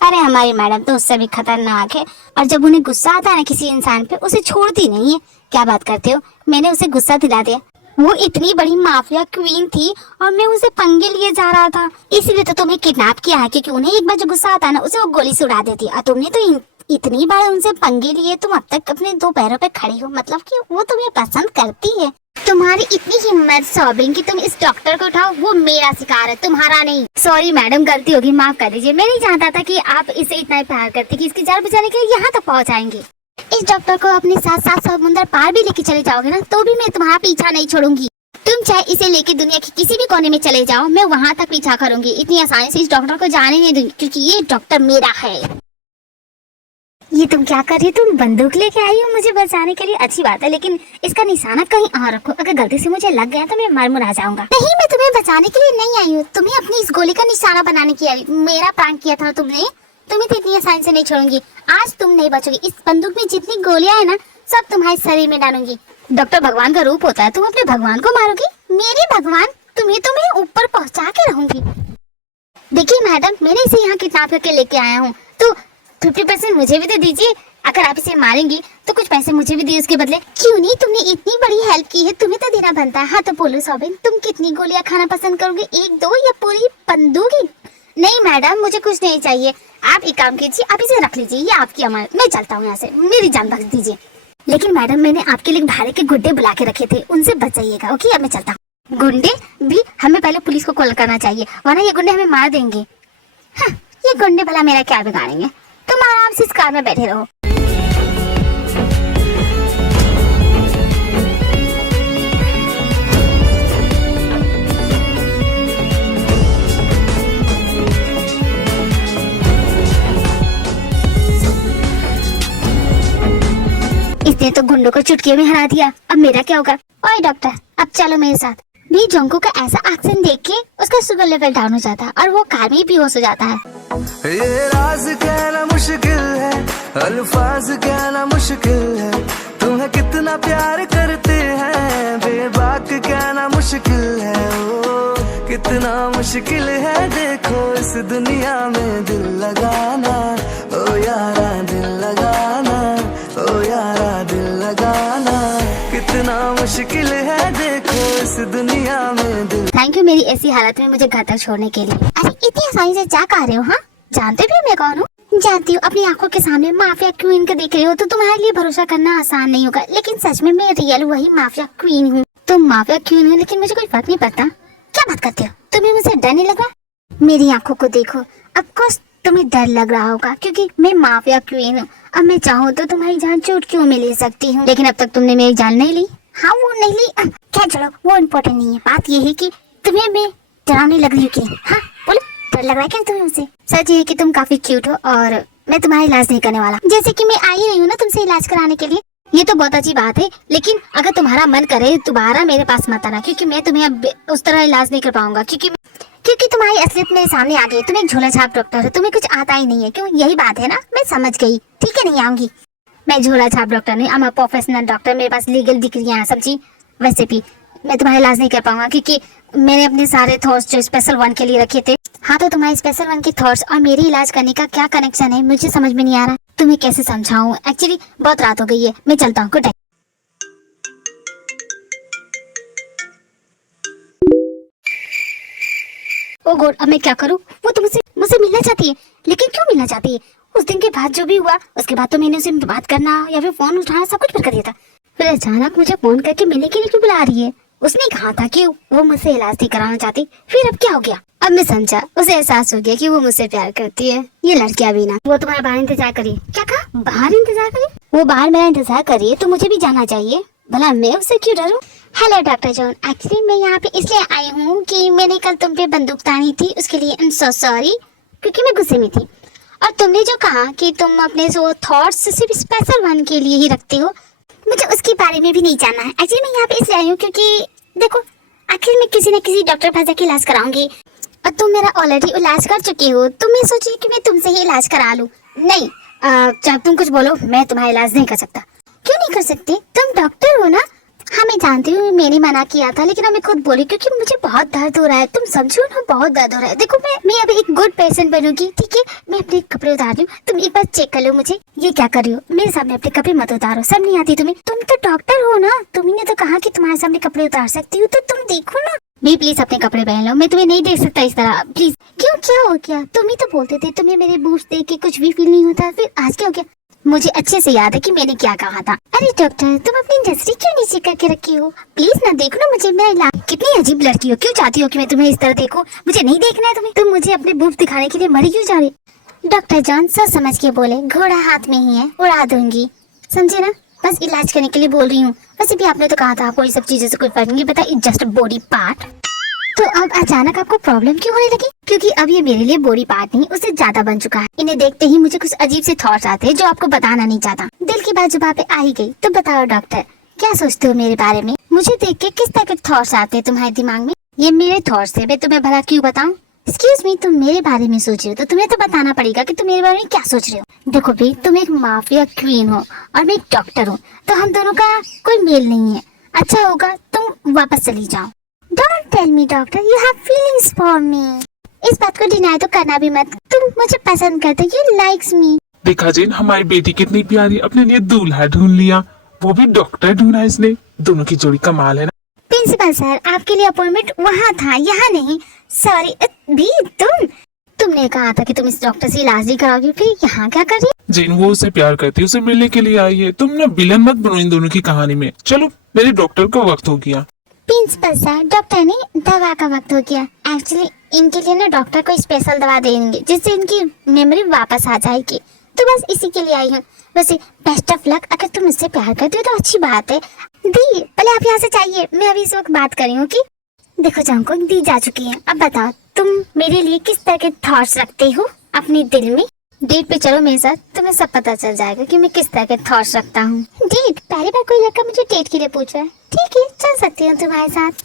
अरे हमारी मैडम तो उससे भी खतरनाक है, और जब उन्हें गुस्सा आता है ना किसी इंसान पे, उसे छोड़ती नहीं है। क्या बात करते हो? मैंने उसे गुस्सा दिला दिया। वो इतनी बड़ी माफिया क्वीन थी और मैं उसे पंगे लिए जा रहा था, इसीलिए तो तुम्हें किडनैप किया है, क्योंकि उन्हें एक बार जो गुस्सा आता है ना उसे वो गोली से उड़ा देती है। और तुमने तो इतनी बार उनसे पंगे लिए, तुम अब तक अपने 2 पैरों पे खड़ी हो, मतलब कि वो तुम्हें पसंद करती है। तुम्हारी इतनी हिम्मत सॉबिंग कि तुम इस डॉक्टर को उठाओ, वो मेरा शिकार है, तुम्हारा नहीं। सॉरी मैडम, गलती होगी, माफ कर दीजिए। मैं नहीं जानता था कि आप इसे इतना प्यार करती कि इसकी जान बचाने के लिए यहाँ तक पहुँच आएंगे। इस डॉक्टर को अपने साथ साथ समुद्र पार भी लेके चले जाओगे ना, तो भी मैं तुम्हारा पीछा नहीं छोड़ूंगी। तुम चाहे इसे लेके दुनिया के किसी भी कोने में चले जाओ, मैं वहाँ तक पीछा करूंगी। इतनी आसानी से इस डॉक्टर को जाने नहीं दूंगी, क्योंकि ये डॉक्टर मेरा है। ये तुम क्या कर रही हो? तुम बंदूक लेके आई हो मुझे बचाने के लिए? अच्छी बात है, लेकिन इसका निशाना कहीं और रखो। अगर गलती से मुझे लग गया तो मैं मर मुरा जाऊंगा। नहीं, मैं तुम्हें बचाने के लिए नहीं आई हूँ, तुम्हें अपनी इस गोली का निशाना बनाने की आई। मेरा प्रांक किया था तुमने, तुम्हें तो इतनी आसानी से नहीं छोड़ूंगी। आज तुम नहीं बचोगी। इस बंदूक में जितनी गोलियां है ना, सब तुम्हारे शरीर में डालूंगी। डॉक्टर भगवान का रूप होता है, तुम अपने भगवान को मारोगी? मेरे भगवान? तुम्हें ऊपर पहुँचा के रहूंगी। देखिए मैडम, मैंने इसे यहाँ किडनैप करके लेके आया हूँ, तो 50% मुझे भी तो दीजिए। अगर आप इसे मारेंगी तो कुछ पैसे मुझे भी दिए उसके बदले। क्यों नहीं? तुमने इतनी बड़ी हेल्प की है, तुम्हें तो देना बनता है। हाँ तो बोलो सॉबिन, तुम कितनी गोलियां खाना पसंद करोगे? 1, 2 या पूरी बंदूक ही? नहीं मैडम, मुझे कुछ नहीं चाहिए। आप एक काम कीजिए, आप इसे रख लीजिए, ये आपकी अमानत। मैं चलता हूँ यहाँ से, मेरी जान बख्श दीजिए। लेकिन मैडम, मैंने आपके लिए भाड़े के गुड्डे बुला के रखे थे, उनसे बच जाइएगा। ओके, अब मैं चलता हूँ। गुंडे भी? हमें पहले पुलिस को कॉल करना चाहिए, वरना ये गुंडे हमें मार देंगे। हाँ, ये गुंडे भला मेरा क्या बिगाड़ेंगे? तुम आराम से इस कार में बैठे रहो। इसने तो गुंडों को चुटकी में हरा दिया, अब मेरा क्या होगा? ओए डॉक्टर, अब चलो मेरे साथ। भी जोंको का ऐसा एक्शन देख के उसका शुगर लेवल डाउन हो जाता है और वो कार में ही बेहोश हो जाता है। ये राज कहना मुश्किल है, अल्फाज कहना मुश्किल है, तुम्हें कितना प्यार करते हैं बेबाक कहना मुश्किल है। ओ कितना मुश्किल है देखो इस दुनिया में दिल लगाना। ओ यारा दिल लगाना, ओ यारा दिल लगाना, कितना मुश्किल है देखो इस दुनिया में दिल। थैंक यू मेरी ऐसी हालत में मुझे घर तक छोड़ने के लिए। अरे इतनी आसानी से जा कह रहे हो? हाँ, जानते भी हो मैं कौन हूँ? जानती हूँ। अपनी आंखों के सामने माफिया क्वीन को देख रहे हो तो तुम्हारे लिए भरोसा करना आसान नहीं होगा, लेकिन सच में मैं रियल वही माफिया क्वीन हूँ। तुम माफिया क्वीन हो, लेकिन मुझे कोई फर्क नहीं पड़ता। क्या बात करते हो? तुम्हें मुझसे डर नहीं लगा? मेरी आंखों को देखो, ऑफकोर्स तुम्हें डर लग रहा होगा, क्योंकि मैं माफिया क्वीन हूँ। अब मैं चाहूँ तो तुम्हारी जान चुटकियों में ले सकती हूँ, लेकिन अब तक तुमने मेरी जान नहीं ली। हाँ, वो नहीं ली। क्या छोड़ो, वो इम्पोर्टेंट नहीं है। बात ये है कि तुम्हें मैं डरावनी लग रही हूँ कि? हाँ बोलो, डर लग रहा है क्या तुम्हें मुझसे? सच ये है कि तुम काफी क्यूट हो और मैं तुम्हारा इलाज नहीं करने वाला। जैसे कि मैं आई रही हूँ ना तुमसे इलाज कराने के लिए, ये तो बहुत अच्छी बात है, लेकिन अगर तुम्हारा मन करे दोबारा मेरे पास मत आना, क्योंकि मैं तुम्हें अब उस तरह इलाज नहीं कर पाऊंगा, क्योंकि तुम्हारी असलियत मेरे सामने आ गई। तुम एक झोला छाप डॉक्टर हो, तुम्हें कुछ आता ही नहीं है। क्यों? यही बात है ना? मैं समझ गई, ठीक है, नहीं आऊंगी। मैं झोला छाप डॉक्टर नहीं, I'm a प्रोफेशनल डॉक्टर। मेरे पास लीगल डिग्रियां हैं, समझी? वैसे भी मैं तुम्हारा इलाज नहीं कर पाऊंगा, क्योंकि मैंने अपने सारे थॉट्स जो स्पेशल वन के लिए रखे थे। हाँ, तो तुम्हारे स्पेशल वन के थॉट्स और मेरे इलाज करने का क्या कनेक्शन है, मुझे समझ में नहीं आ रहा। तुम्हें कैसे समझाऊं? एक्चुअली बहुत रात हो गई है, मैं चलता हूँ। Good night. ओ गॉड, अब मैं क्या करूं? वो तो मुझसे मिलना चाहती है, लेकिन क्यों मिलना चाहती है? उस दिन के बाद जो भी हुआ उसके बाद तो मैंने उसे बात करना या फिर फोन उठाना सब कुछ बंद कर दिया था। फिर अचानक मुझे फोन करके मिलने के लिए क्यों बुला रही है? उसने कहा था कि वो मुझसे इलाज नहीं कराना चाहती, फिर अब क्या हो गया? अब मैं समझा, उसे एहसास हो गया कि वो मुझसे प्यार करती है। ये लड़कियां भी ना, वो तुम्हारा बाहर इंतजार करिए। क्या कहा? बाहर इंतजार करिए? वो बाहर मेरा इंतजार करिए तो मुझे भी जाना चाहिए, भला मैं उससे क्यों डरूं? हेलो डॉक्टर जॉन, एक्चुअली मैं यहाँ पे इसलिए आई हूँ कि मैंने कल तुम पे बंदूक तानी थी, उसके लिए आई एम सो सॉरी, क्योंकि मैं गुस्से में थी। और तुमने जो कहा कि तुम अपने जो थॉट्स सिर्फ स्पेशल वन के लिए ही रखते हो, मुझे उसके बारे में भी नहीं जानना है। एक्चुअली मैं यहाँ पे इसलिए आई हूँ क्योंकि देखो, आखिर मैं किसी न किसी डॉक्टर पास जाके इलाज कराऊंगी और तुम मेरा ऑलरेडी इलाज कर चुके हो, तो मैं सोची कि मैं तुमसे ही इलाज करा लूं। नहीं, चाहे तुम कुछ बोलो, मैं तुम्हारा इलाज नहीं कर सकता। क्यों नहीं कर सकते? तुम डॉक्टर हो ना। हाँ मैं जानती हूँ, मैंने मना किया था, लेकिन अब मैं खुद बोली क्योंकि मुझे बहुत दर्द हो रहा है। तुम समझो ना, बहुत दर्द हो रहा है। देखो मैं अभी एक गुड पेशेंट बनूंगी, ठीक है? मैं अपने कपड़े उतार रही हूँ, तुम एक बार चेक कर लो मुझे। ये क्या कर रही हो? मेरे सामने अपने कपड़े मत उतारो, सब नहीं आती तुम्हें। तुम तो डॉक्टर हो ना, तुमने तो कहा कि तुम्हारे सामने कपड़े उतार सकती हूँ, तो तुम देखो ना। भी प्लीज अपने कपड़े पहन लो, मैं तुम्हें नहीं देख सकता इस तरह, प्लीज। क्यों, क्या हो गया? तुम ही तो बोलते थे तुम्हें मेरे बूट्स देख के कुछ भी फील नहीं होता, फिर आज क्या हो गया? मुझे अच्छे से याद है कि मैंने क्या कहा था। अरे डॉक्टर, तुम अपनी नजरें क्यों नीचे करके रखी हो? प्लीज ना देखो ना मुझे, मेरा इलाज। कितनी अजीब लड़की हो, क्यों चाहती हो कि मैं तुम्हें इस तरह देखूं? मुझे नहीं देखना है तुम्हें। तुम मुझे अपने बूट दिखाने के लिए मरी क्यों जा रही? डॉक्टर जॉन सोच समझ के बोले, घोड़ा हाथ में ही है, उड़ा दूंगी, समझे ना? बस इलाज करने के लिए बोल रही हूँ। वैसे भी आपने तो कहा था आपको ये सब चीजों से कोई फर्क नहीं पता, इट्स जस्ट बॉडी पार्ट। तो अब अचानक आपको प्रॉब्लम क्यों होने लगी? क्योंकि अब ये मेरे लिए बॉडी पार्ट नहीं, उससे ज्यादा बन चुका है। इन्हें देखते ही मुझे कुछ अजीब से थॉट्स आते हैं जो आपको बताना नहीं चाहता। दिल की बात जुबान पे आ ही गई, तो बताओ डॉक्टर, क्या सोचते हो मेरे बारे में? मुझे देख के किस तरह के थॉट्स आते हैं तुम्हारे दिमाग में? ये मेरे थॉट्स है, मैं तुम्हें भला क्यों बताऊं? एक्सक्यूज मी, तुम मेरे बारे में सोच रहे हो तो तुम्हें तो बताना पड़ेगा कि तुम मेरे बारे में क्या सोच रहे हो। देखो भी, तुम एक माफिया क्वीन हो और मैं एक डॉक्टर हूँ, तो हम दोनों का कोई मेल नहीं है। अच्छा होगा तुम वापस चली जाओ। Don't tell me doctor, you have feelings for me. इस बात को डिनाई तो करना भी मत। तुम मुझे पसंद करते, you likes me. देखा जिन, हमारी बेटी कितनी प्यारी, अपने लिए दूल्हा ढूंढ लिया, वो भी डॉक्टर ढूंढा इसने। दोनों की जोड़ी कमाल है ना। प्रिंसिपल सर, आपके लिए अपॉइंटमेंट वहाँ था, यहाँ नहीं। सॉरी भी, तुमने कहा था कि तुम इस डॉक्टर से इलाज नहीं कराओगी, फिर यहाँ क्या कर रही? जिन वो उसे प्यार करती है, उसे मिलने के लिए आई है। तुम ना विलन मत बनो इन दोनों की कहानी में। चलो, मेरे डॉक्टर का वक्त हो गया। प्रिंसिपल सर, डॉक्टर नहीं, दवा का वक्त हो गया। एक्चुअली इनके लिए ना डॉक्टर को स्पेशल दवा देंगे जिससे इनकी मेमोरी वापस आ जाएगी, तो बस इसी के लिए आई हूँ। वैसे बेस्ट ऑफ लक, अगर तुम मुझसे प्यार करते हो तो अच्छी बात है। दी, पहले आप यहाँ से चाहिए, मैं अभी इस वक्त बात कर रही हूँ कि देखो जंगकुक, दी जा चुकी है। अब बताओ तुम मेरे लिए किस तरह के थॉट्स रखते हो अपने दिल में? डेट पे चलो मेरे साथ, तुम्हें सब पता चल जाएगा कि मैं किस तरह के थॉट्स रखता हूँ। डेट? पहली बार कोई लड़का मुझे डेट के लिए पूछ रहा है। ठीक है, चल सकती हूँ तुम्हारे साथ।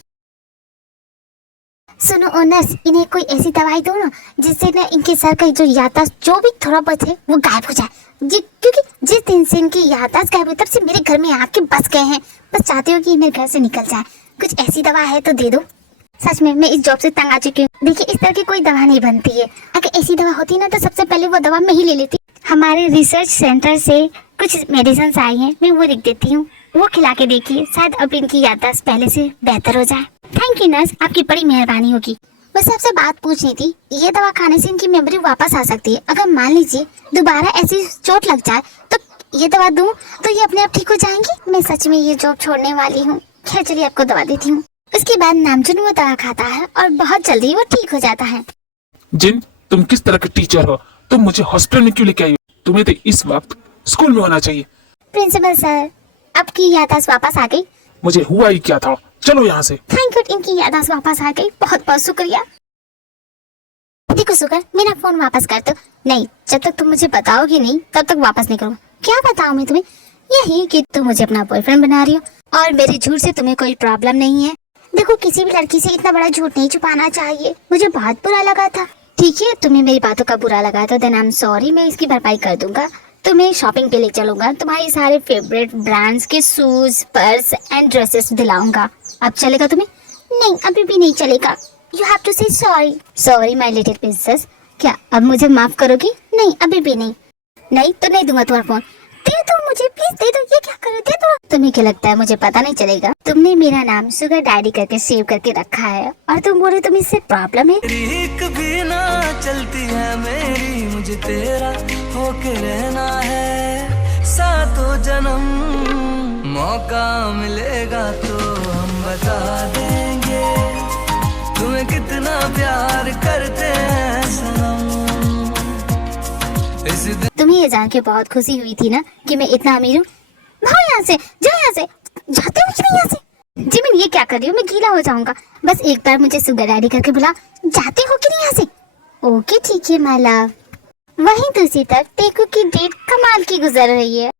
सुनो ओ नर्स, इन्हें कोई ऐसी दवाई दो ना जिससे ना इनके सर का जो याददाश्त जो भी थोड़ा बहुत है वो गायब हो जाए। क्योंकि जिस दिन से इनकी याददाश्त गायब हुई तब से मेरे घर में आके बस गए हैं। बस चाहती हूँ कि मेरे घर से निकल जाए। कुछ ऐसी दवा है तो दे दो। सच में मैं इस जॉब से तंग आ चुकी हूँ। देखिए, इस तरह की कोई दवा नहीं बनती है। अगर ऐसी दवा होती ना तो सबसे पहले वो दवा मैं ही ले लेती। हमारे रिसर्च सेंटर से कुछ मेडिसिन आई हैं, मैं वो लिख देती हूँ, वो खिला के देखिए, शायद अब इनकी याददाश्त पहले से बेहतर हो जाए। थैंक यू नर्स, आपकी बड़ी मेहरबानी होगी। बस आपसे बात पूछनी थी, ये दवा खाने से इनकी मेमोरी वापस आ सकती है। अगर मान लीजिए दोबारा ऐसी चोट लग जाए तो ये दवा दूं तो ये अपने आप ठीक हो जाएंगी। मैं सच में ये जॉब छोड़ने वाली हूँ। खैर चलिए, आपको दवा देती हूँ। उसके बाद नामचुन वो दवा खाता है और बहुत जल्दी वो ठीक हो जाता है। जिन, तुम किस तरह के टीचर हो? तुम मुझे हॉस्पिटल में क्यों लेके आई हो? तुम्हें तो इस वक्त स्कूल में होना चाहिए। प्रिंसिपल सर, आपकी याददाश्त वापस आ गई। मुझे हुआ ही क्या था? चलो यहाँ से। थैंक गॉड, इनकी याददाश्त वापस आ गई। बहुत बहुत शुक्रिया। देखो सुगर, मेरा फोन वापस कर दो। नहीं, जब तक तुम मुझे बताओगी नहीं तब तक वापस नहीं करूँ। क्या बताऊँ मैं तुम्हें? यही कि तुम मुझे अपना बॉयफ्रेंड बना रही हो और मेरे झूठ से तुम्हें कोई प्रॉब्लम नहीं है। देखो, किसी भी लड़की से इतना बड़ा झूठ नहीं छुपाना चाहिए। मुझे बहुत बुरा लगा था। ठीक है, तुम्हें मेरी बातों का बुरा लगा तो देन आई एम सॉरी, मैं इसकी भरपाई कर दूंगा। तुम्हें शॉपिंग पे ले चलूंगा, तुम्हारे सारे फेवरेट ब्रांड्स के शूज, पर्स एंड ड्रेसेस दिलाऊंगा। अब चलेगा तुम्हें? नहीं, अभी भी नहीं चलेगा। यू हैव टू से sorry. Sorry my little princess. क्या अब मुझे माफ करोगी? नहीं, अभी भी नहीं। नहीं तो नहीं दूंगा तुम्हारा फोन। दे दो मुझे प्लीज। प्लीज दे दो, ये क्या करो, दे दो। तुम्हें क्या लगता है मुझे पता नहीं चलेगा? तुमने मेरा नाम शुगर डैडी करके सेव करके रखा है और तुम बोले तुम्हें इससे प्रॉब्लम है? एक भी ना चलती है मेरी, मुझे तेरा होके रहना है सातों जन्म। मौका मिलेगा तो हम बता देंगे तुम्हें कितना प्यार करते हैं सनम। इस दिन तुम्हें ये जान के बहुत खुशी हुई थी ना कि मैं इतना अमीर हूँ? भागो यहाँ से, जाओ यहाँ से, जाते हो कि नहीं यहाँ से? जिमिन ये क्या कर रही हो? मैं गीला हो जाऊंगा। बस एक बार मुझे शुगर डैडी करके बुला, जाते हो कि नहीं यहाँ से? ओके ठीक है माय लव। वहीं दूसरी तरफ टेकू की डेट कमाल की गुजर रही है।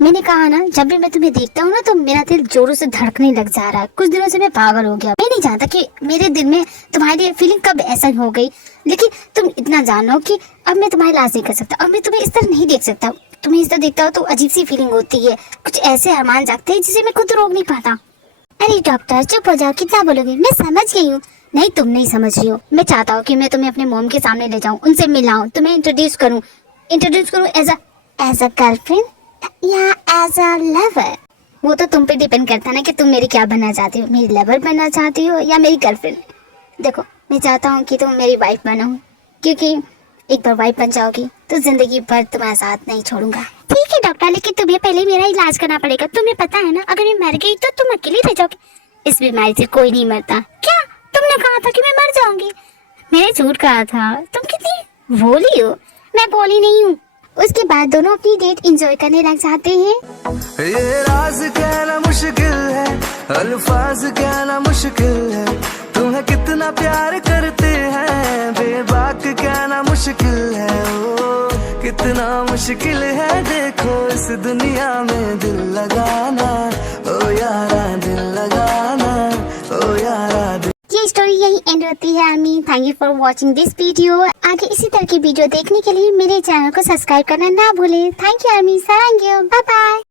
मैंने कहा ना, जब भी मैं तुम्हें देखता हूँ ना तो मेरा दिल जोरों से धड़कने लग जा रहा है। कुछ दिनों से मैं पागल हो गया। मैं नहीं जानता कि मेरे दिल में तुम्हारी फीलिंग कब ऐसा हो गई, लेकिन तुम इतना जानो कि अब मैं तुम्हारी लाज नहीं कर सकता और मैं तुम्हें इस तरह नहीं देख सकता। तुम्हें इस तरह देखता हो तो अजीब सी फीलिंग होती है, कुछ ऐसे अरमान जागते हैं जिसे मैं खुद रोक नहीं पाता। अरे डॉक्टर चुप हो जाओ, कितना बोलोगे? मैं समझ गई हूँ। नहीं तुम नहीं समझ रही हो। मैं चाहता हूँ कि मैं तुम्हें अपने मॉम के सामने ले जाऊँ, उनसे मिलाऊँ, तुम्हें इंट्रोड्यूस करूँ एज अ गर्लफ्रेंड या एज अ लवर। वो तो तुम पे डिपेंड करता है ना कि तुम मेरी क्या बनना चाहती हो, मेरी लवर बनना चाहती हो या मेरी गर्लफ्रेंड। देखो मैं चाहता हूँ कि तुम मेरी वाइफ बनो, क्योंकि एक बार वाइफ बन जाओगी तो जिंदगी भर तुम्हारा साथ नहीं छोड़ूंगा। ठीक है डॉक्टर, लेकिन तुम्हें पहले मेरा इलाज करना पड़ेगा। तुम्हें पता है ना, अगर मैं मर गई तो तुम अकेली रह जाओगी। इस बीमारी से कोई नहीं मरता। क्या तुमने कहा था कि मैं मर जाऊंगी? मैंने झूठ कहा था। तुम कितनी भोली हो। मैं भोली नहीं हूँ। उसके बाद दोनों अपनी डेट एंजॉय करने लग जाते हैं। ये राज कहना मुश्किल है, अल्फाज कहना मुश्किल है, तुम्हें कितना प्यार करते हैं बेबाक कहना मुश्किल है। ओ कितना मुश्किल है देखो इस दुनिया में दिल लगाना, ओ यारा दिल लगाना, ओ यारा दिल। ये स्टोरी यही एंड होती है। Army thank you for watching this video. आगे इसी तरह की वीडियो देखने के लिए मेरे चैनल को सब्सक्राइब करना ना भूलें। थैंक यू आर्मी, सारंग यू, बाय बाय।